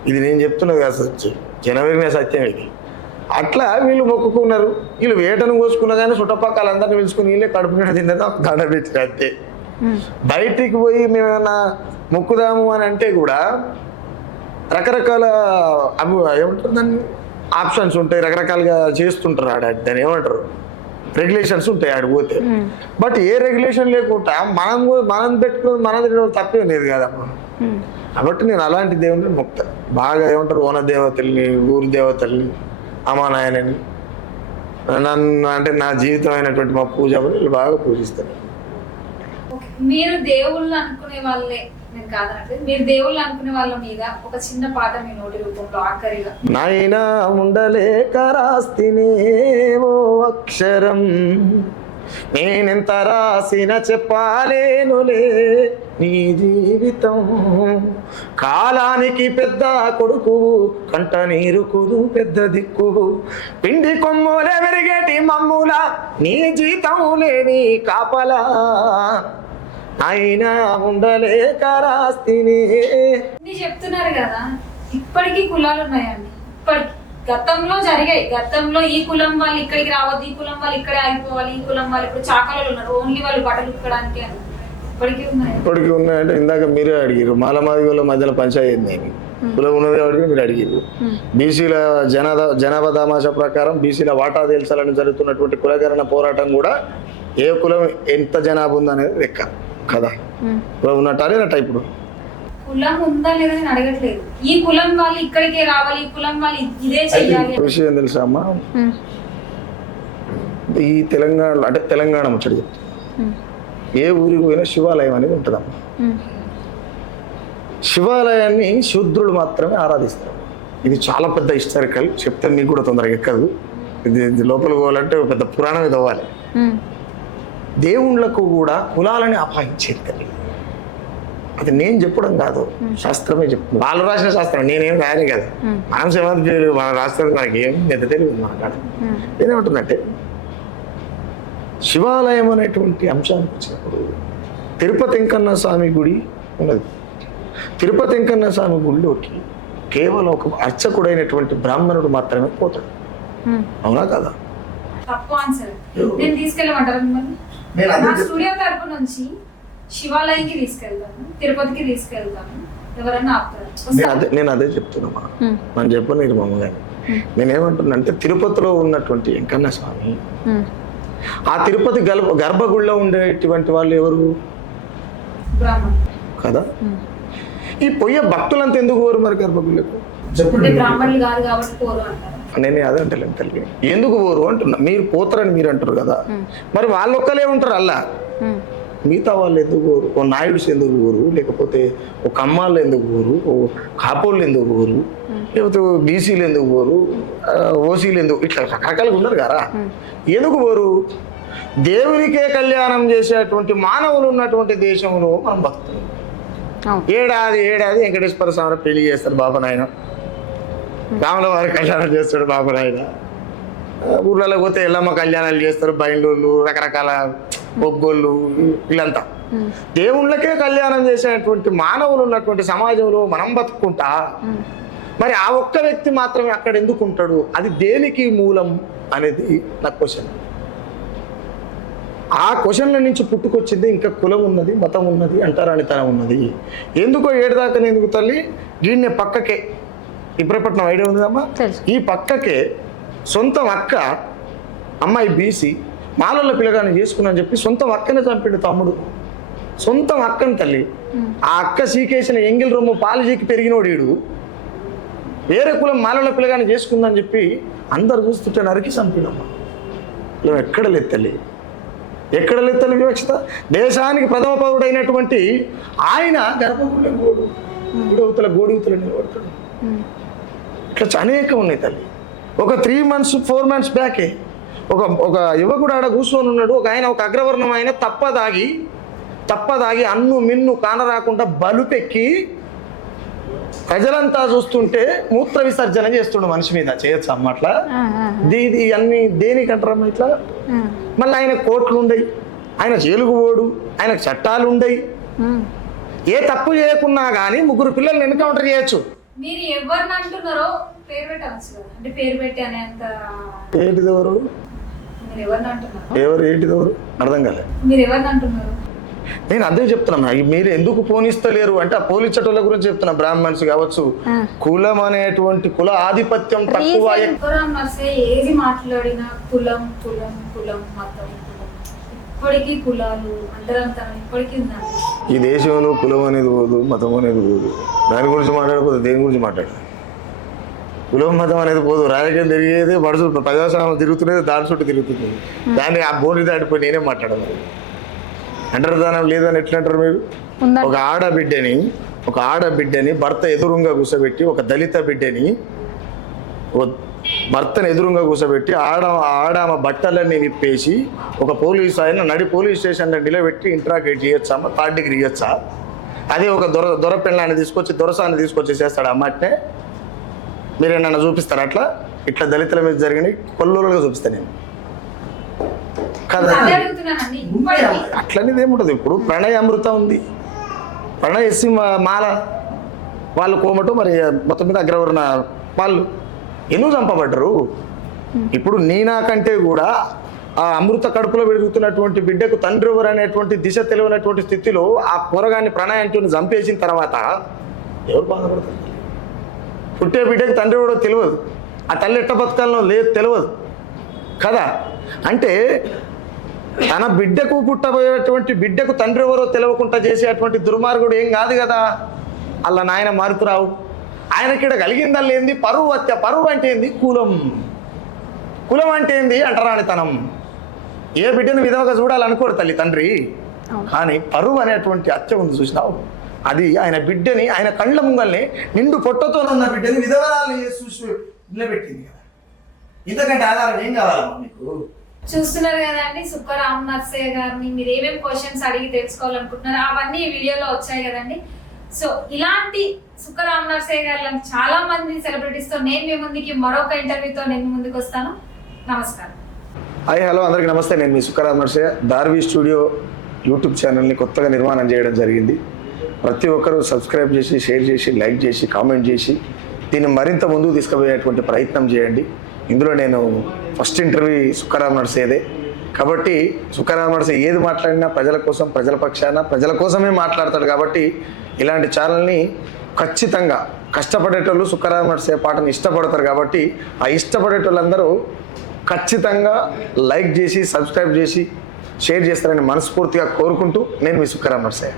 ఇది నేను చెప్తున్నది కాదు సత్యం, జనవరినే సత్యం ఇది. అట్లా వీళ్ళు మొక్కుకున్నారు, వీళ్ళు వేటను కోసుకున్నా కానీ చుట్టపక్కలందరినీ పిలుచుకుని వీళ్ళే కడుపు మీద తిన్నది దండ పెట్టిన అంతే. బయటికి పోయి మేమేమన్నా మొక్కుదాము అని అంటే కూడా రకరకాల ఏమంటారు దాన్ని ఆప్షన్స్ ఉంటాయి, రకరకాలుగా చేస్తుంటారు దాన్ని ఏమంటారు, రెగ్యులేషన్స్ ఉంటాయి ఆడికి పోతే. బట్ ఏ రెగ్యులేషన్ లేకుండా మనం పెట్టుకుని మనది తప్పేం లేదు కదమ్మా. కాబట్టి నేను అలాంటి దేవుని మొక్త బాగా ఏమంటారు, వన దేవతల్ని, ఊరి దేవతల్ని, అమానాయనని, నన్ను అంటే నా జీవితం అయినటువంటి మా పూజలు బాగా పూజిస్తాను. మీరు దేవుళ్ళు అనుకునే వాళ్ళే, నేను కాదనట్లేదు, మీరు దేవుళ్ళు అనుకునే వాళ్ళ మీద ఒక చిన్న పాట మీ నోటి రూపంలో ఆఖరిగా. నాయనా ఉండలేక రాస్తినేవో అక్షరం, నేనెంత రాసిన చెప్పాలేనులే నీ జీవితం. కాలానికి పెద్ద కొడుకు, కంట నీరుకుదు పెద్ద దిక్కు, పిండి కొమ్ములే మెరిగేటి మమ్ముల నీ జీతం లేని కాపలా, అయినా ఉండలేక రాస్తిని. మీరు చెప్తున్నారు కదా, ఇప్పటికీ కులాలు ఉన్నాయండి. ఇప్పటికి గతంలో జరిగాయి, గతంలో ఈ కులం వాళ్ళు ఇక్కడికి రావద్దు, ఈ కులం వాళ్ళు ఇక్కడే ఆగిపోవాలి, ఈ కులం వాళ్ళు ఇప్పుడు చాకలు ఉన్నారు, ఓన్లీ వాళ్ళు బట్టలు ఉక్కడానికి అని. ఇప్పటికీ ఉన్నాయంటే ఇందాక మీరే అడిగారు, మాలమాదిగోళ్ళ మధ్యలో పంచాయతీ కులం ఉన్నది కాబట్టి మీరు అడిగారు. బీసీల జనాభా దామాషా ప్రకారం బీసీల వాటా తేల్చాలని జరుగుతున్నటువంటి కులగణన పోరాటం కూడా ఏ కులం ఎంత జనాభా ఉందనేది లెక్క కదా. కులం ఉన్నట్టా లేనట్ట? ఇప్పుడు కులం ఉందా లేదా అని అడగట్లేదు, ఈ కులం వాళ్ళు ఇక్కడికే రావాలి, ఈ కులం వాళ్ళు ఇదే చెయ్యాలి. విషయం తెలుసా అమ్మా, ఈ తెలంగాణలో అంటే తెలంగాణ ముచ్చట చెప్తా, ఏ ఊరికి పోయినా శివాలయం అనేది ఉంటుందమ్మా. శివాలయాన్ని శూద్రులు మాత్రమే ఆరాధిస్తారు. ఇది చాలా పెద్ద హిస్టారికల్, చెప్తే మీకు కూడా తొందరగా ఎక్కదు. ఇది లోపలికి పోవాలంటే పెద్ద పురాణం ఇది అవ్వాలి. దేవుళ్ళకు కూడా కులాలని అపాయించేది తల్లి. అది నేను చెప్పడం కాదు, శాస్త్రమే చెప్తుంది. వాళ్ళు రాసిన శాస్త్రం, నేనేం రాయలే కదా. మనం సమాధి మనం రాస్తే మనకి ఏం ఎంత తెలియదు మన కాడ. నేనేమంటుందంటే శివాలయం అనేటువంటి అంశానికి వచ్చినప్పుడు తిరుపతి వెంకన్న స్వామి గుడి ఉన్నది. తిరుపతి వెంకన్న స్వామి గుడిలోకి కేవలం ఒక అర్చకుడైనటువంటి బ్రాహ్మణుడు మాత్రమే పోతాడు. అవునా కదా? తప్పు ఆన్సర్. నేను తీసుకెళ్ళమంటారా మిమ్మల్ని? నా స్టూడియో తరపు నుంచి శివాలయంకి తీసుకెళ్తాను, తిరుపతికి తీసుకెళ్తాను, ఎవరన్నా ఆపుతారు. నేను అదే చెప్తున్నా, మనం చెప్పను మీరు మామగారు. నేనేమంటున్నా అంటే తిరుపతిలో ఉన్నటువంటి వెంకన్న స్వామి, ఆ తిరుపతి గర్భగుడిలో ఉండేటువంటి వాళ్ళు ఎవరు? బ్రాహ్మణ కదా. ఈ పొయ్యే భక్తులంతా ఎందుకు పోరు మరి గర్భగుడిలకు? బ్రాహ్మణులు కాదు కాబట్టి పోరు అంటారు. నేను అదే అంటలేను తల్లి, ఎందుకు పోరు అంటున్నా. మీరు పోతారని మీరు అంటారు కదా, మరి వాళ్ళు ఒక్కలే ఉంటారు అల్లా, మిగతా వాళ్ళు ఎందుకు పోరు? ఓ నాయుడుస్ ఎందుకు పోరు? లేకపోతే ఓ కమ్మాళ్ళు ఎందుకు పోరు? ఓ కాపోళ్ళు ఎందుకు పోరు? లేకపోతే బీసీలు ఎందుకు పోరు? ఓసీలు ఎందుకు? ఇట్లా రకరకాలుగా ఉన్నారు కదా, ఎందుకు పోరు? దేవునికే కళ్యాణం చేసేటువంటి మానవులు ఉన్నటువంటి దేశంలో మనం బతుకుతున్నాం. ఏడాది వెంకటేశ్వర స్వామి పెళ్లి చేస్తారు బాబా నాయన, రాముల వారి కళ్యాణం చేస్తాడు బాబా నాయన, ఊర్లలో పోతే ఎల్లమ్మ కళ్యాణాలు చేస్తారు, బయలుళ్ళు, రకరకాల బొగ్గోళ్ళు, వీళ్ళంతా దేవుళ్ళకే కళ్యాణం చేసేటువంటి మానవులు ఉన్నటువంటి సమాజంలో మనం బతుకుంటా మరి ఆ ఒక్క వ్యక్తి మాత్రమే అక్కడ ఎందుకు ఉంటాడు? అది దేనికి మూలం అనేది నా క్వశ్చన్. ఆ క్వశ్చన్ల నుంచి పుట్టుకొచ్చింది ఇంకా కులం ఉన్నది, మతం ఉన్నది, అంటారానితనం ఉన్నది. ఎందుకో ఏడుదాకా ఎందుకు తల్లి, దీన్నే పక్కకే ఇబ్రపట్నం ఐడియా ఉందమ్మా, ఈ పక్కకే సొంతం అక్క అమ్మాయి బీసీ మాలల పిల్లగాని చేసుకున్నాను చెప్పి సొంతం అక్కనే చంపిండు తమ్ముడు. సొంతం అక్కని తల్లి, ఆ అక్క సీకేసిన ఎంగిల్ రొమ్ము పాలజీకి పెరిగినోడు వీడు. వేరే కులం మాలల పిల్లగాని చేసుకుందని చెప్పి అందరు చూస్తుంటే నరికి చంపినమ్మా. ఇలా ఎక్కడ లేదు తల్లి, ఎక్కడ లేదు తల్లి వివక్షత. దేశానికి ప్రథమ పౌరుడైనటువంటి ఆయన గర్భగుడిలో గోడవతల గోడివతల నిలబడతాడు. ఇట్లా అనేకం ఉన్నాయి తల్లి. ఒక 3 months 4 months బ్యాకే ఒక యువకుడు ఆడ కూర్చొని ఉన్నాడు. ఒక ఆయన, ఒక అగ్రవర్ణం ఆయన తప్పదాగి అన్ను మిన్ను కానరాకుండా బలుపెక్కి ప్రజలంతా చూస్తుంటే మూత్ర విసర్జన చేస్తుండు మనిషి మీద. చేయొచ్చు అమ్మ అట్లా? ఇది అన్ని దేనికంటారమ్మ ఇట్లా? మళ్ళీ ఆయన కోర్టులు ఉండయి, ఆయన జైలుకు పోడు, ఆయనకు చట్టాలు ఉండయి. ఏ తప్పు చేయకున్నా కానీ 3 పిల్లల్ని ఎన్కౌంటర్ చేయొచ్చు. మీరు ఎవరిని అంటున్నారో పేరు పెట్టవచ్చు కదా, అంటే పేరు పెట్టి అనేంత. ఏంటిది ఎవరు? మీరు ఎవరిని అంటున్నారు? ఎవరు ఏంటిది ఎవరు అర్థం కాలేదు. మీరు ఎవరిని అంటున్నారు? నేను అదే చెప్తున్నా, మీరు ఎందుకు పోనిస్తలేరు అంటే ఆ పోలీచటోళ్ళ గురించి చెప్తున్నా. బ్రాహ్మణ్స్ కావచ్చు, కులం అనేటువంటి కుల ఆధిపత్యం తక్కువ. తుకారాం నర్సయ్య ఏది మాట్లాడినా కులం కులం కులం మతం కులం, ఇప్పటికీ కులాలు అంతరంతరం ఇప్పటికీ ఉందండి. ఈ దేశంలో కులం అనేది పోదు, మతం అనేది పోదు. దాని గురించి మాట్లాడకపోతే దేని గురించి మాట్లాడాలి? కులం మతం అనేది పోదు. రాజకీయం తిరిగేది పడుచు ప్రజాస్వామ్యం తిరుగుతున్నది, దాని చుట్టూ తిరుగుతుంది. దాన్ని ఆ బోని దాటిపోయి నేనే మాట్లాడదు అంటర్దానం లేదని ఎట్లా అంటారు మీరు? ఒక ఆడబిడ్డని భర్త ఎదురుగా కూర్చోబెట్టి, ఒక దళిత బిడ్డని భర్తను ఎదురుగా కూర్చోబెట్టి ఆడామ బట్టలన్నీ విప్పేసి ఒక పోలీసు ఆయన పోలీస్ స్టేషన్లో నిలబెట్టి ఇంట్రాగేట్ చేయొచ్చా? థర్డ్ డిగ్రీ ఇవ్వచ్చా? అదే ఒక దొర పెళ్ళాన్ని తీసుకొచ్చి దొరసాన్ని తీసుకొచ్చి చేస్తాడు అమ్మాయినే. మీరేమన్నా చూపిస్తారు అట్లా? ఇట్లా దళితుల మీద జరిగినాయి కొల్లులుగా చూపిస్తాను నేను కదా. అట్లనేది ఏముంటుంది? ఇప్పుడు ప్రణయ్ అమృత ఉంది, ప్రణయ్ ఎస్సి మాల వాళ్ళు కోమటు, మరి మొత్తం మీద అగ్రవర్ణ వాళ్ళు ఎందుకు చంపబడ్డరు? ఇప్పుడు నీనాకంటే కూడా ఆ అమృత కడుపులో పెరుగుతున్నటువంటి బిడ్డకు తండ్రి ఎవరు అనేటువంటి దిశ తెలియనటువంటి స్థితిలో ఆ పొరగాన్ని ప్రణయ్ అంటూ చంపేసిన తర్వాత ఎవరు బాధపడతారు? పుట్టే బిడ్డకు తండ్రి ఎవడో తెలియదు, ఆ తల్లి ఎట్ట బతకాలలో లేదు తెలియదు కదా. అంటే తన బిడ్డకు పుట్టబోయేటువంటి బిడ్డకు తండ్రి ఎవరో తెలియకుండా చేసేటువంటి దుర్మార్గుడు ఏం కాదు కదా. అలా నాయన మారుతురావు. ఆయనకిడ కలిగిందని ఏంది? పరువు హత్య. పరువు అంటే ఏంది? కులం అంటే ఏంది? అంటరానితనం. ఏ బిడ్డను విధవగా చూడాలనుకోడు తల్లి తండ్రి, కానీ పరువు అనేటువంటి హత్య ఉంది చూసినావు. అది ఆయన బిడ్డని, ఆయన కళ్ళ ముంగల్ని నిండు పొట్టతో ఉన్న బిడ్డని విధవరాలు చూసి నిలబెట్టింది కదా. ఇంతకంటే ఆధారం ఏం కావాలమ్మా మీకు? చూస్తున్నారు కదండి తుకారాం నర్సయ్య గారిని. మీరు ఏమేమి క్వశ్చన్స్ అడిగి తెలుసుకోవాలనుకుంటున్నారు అవన్నీ ఈ వీడియోలో వచ్చాయి కదండి. సో ఇలాంటి తుకారాం నర్సయ్య గారు చాలా మంది సెలబ్రిటీస్ తో నేను మీ ముందుకి మరొక ఇంటర్వ్యూతో నేను ముందుకు వస్తాను. నమస్కారం. హాయ్ హలో అందరికీ నమస్తే. నేను మీ తుకారాం నర్సయ్య. దార్వి స్టూడియో యూట్యూబ్ ఛానల్ని కొత్తగా నిర్మాణం చేయడం జరిగింది. ప్రతి ఒక్కరూ సబ్స్క్రైబ్ చేసి, షేర్ చేసి, లైక్ చేసి, కామెంట్ చేసి దీన్ని మరింత ముందుకు తీసుకుపోయేటువంటి ప్రయత్నం చేయండి. ఇందులో నేను ఫస్ట్ ఇంటర్వ్యూ తుకారాం నర్సయ్యదే కాబట్టి తుకారాం నర్సయ్య ఏది మాట్లాడినా ప్రజల కోసం, ప్రజల పక్షాన, ప్రజల కోసమే మాట్లాడతాడు. కాబట్టి ఇలాంటి ఛానల్ని ఖచ్చితంగా కష్టపడేటోళ్ళు తుకారాం నర్సయ్య పాటను ఇష్టపడతారు. కాబట్టి ఆ ఇష్టపడేటోళ్ళందరూ ఖచ్చితంగా లైక్ చేసి, సబ్స్క్రైబ్ చేసి, షేర్ చేస్తారని మనస్ఫూర్తిగా కోరుకుంటూ నేను మీ తుకారాం నర్సయ్య.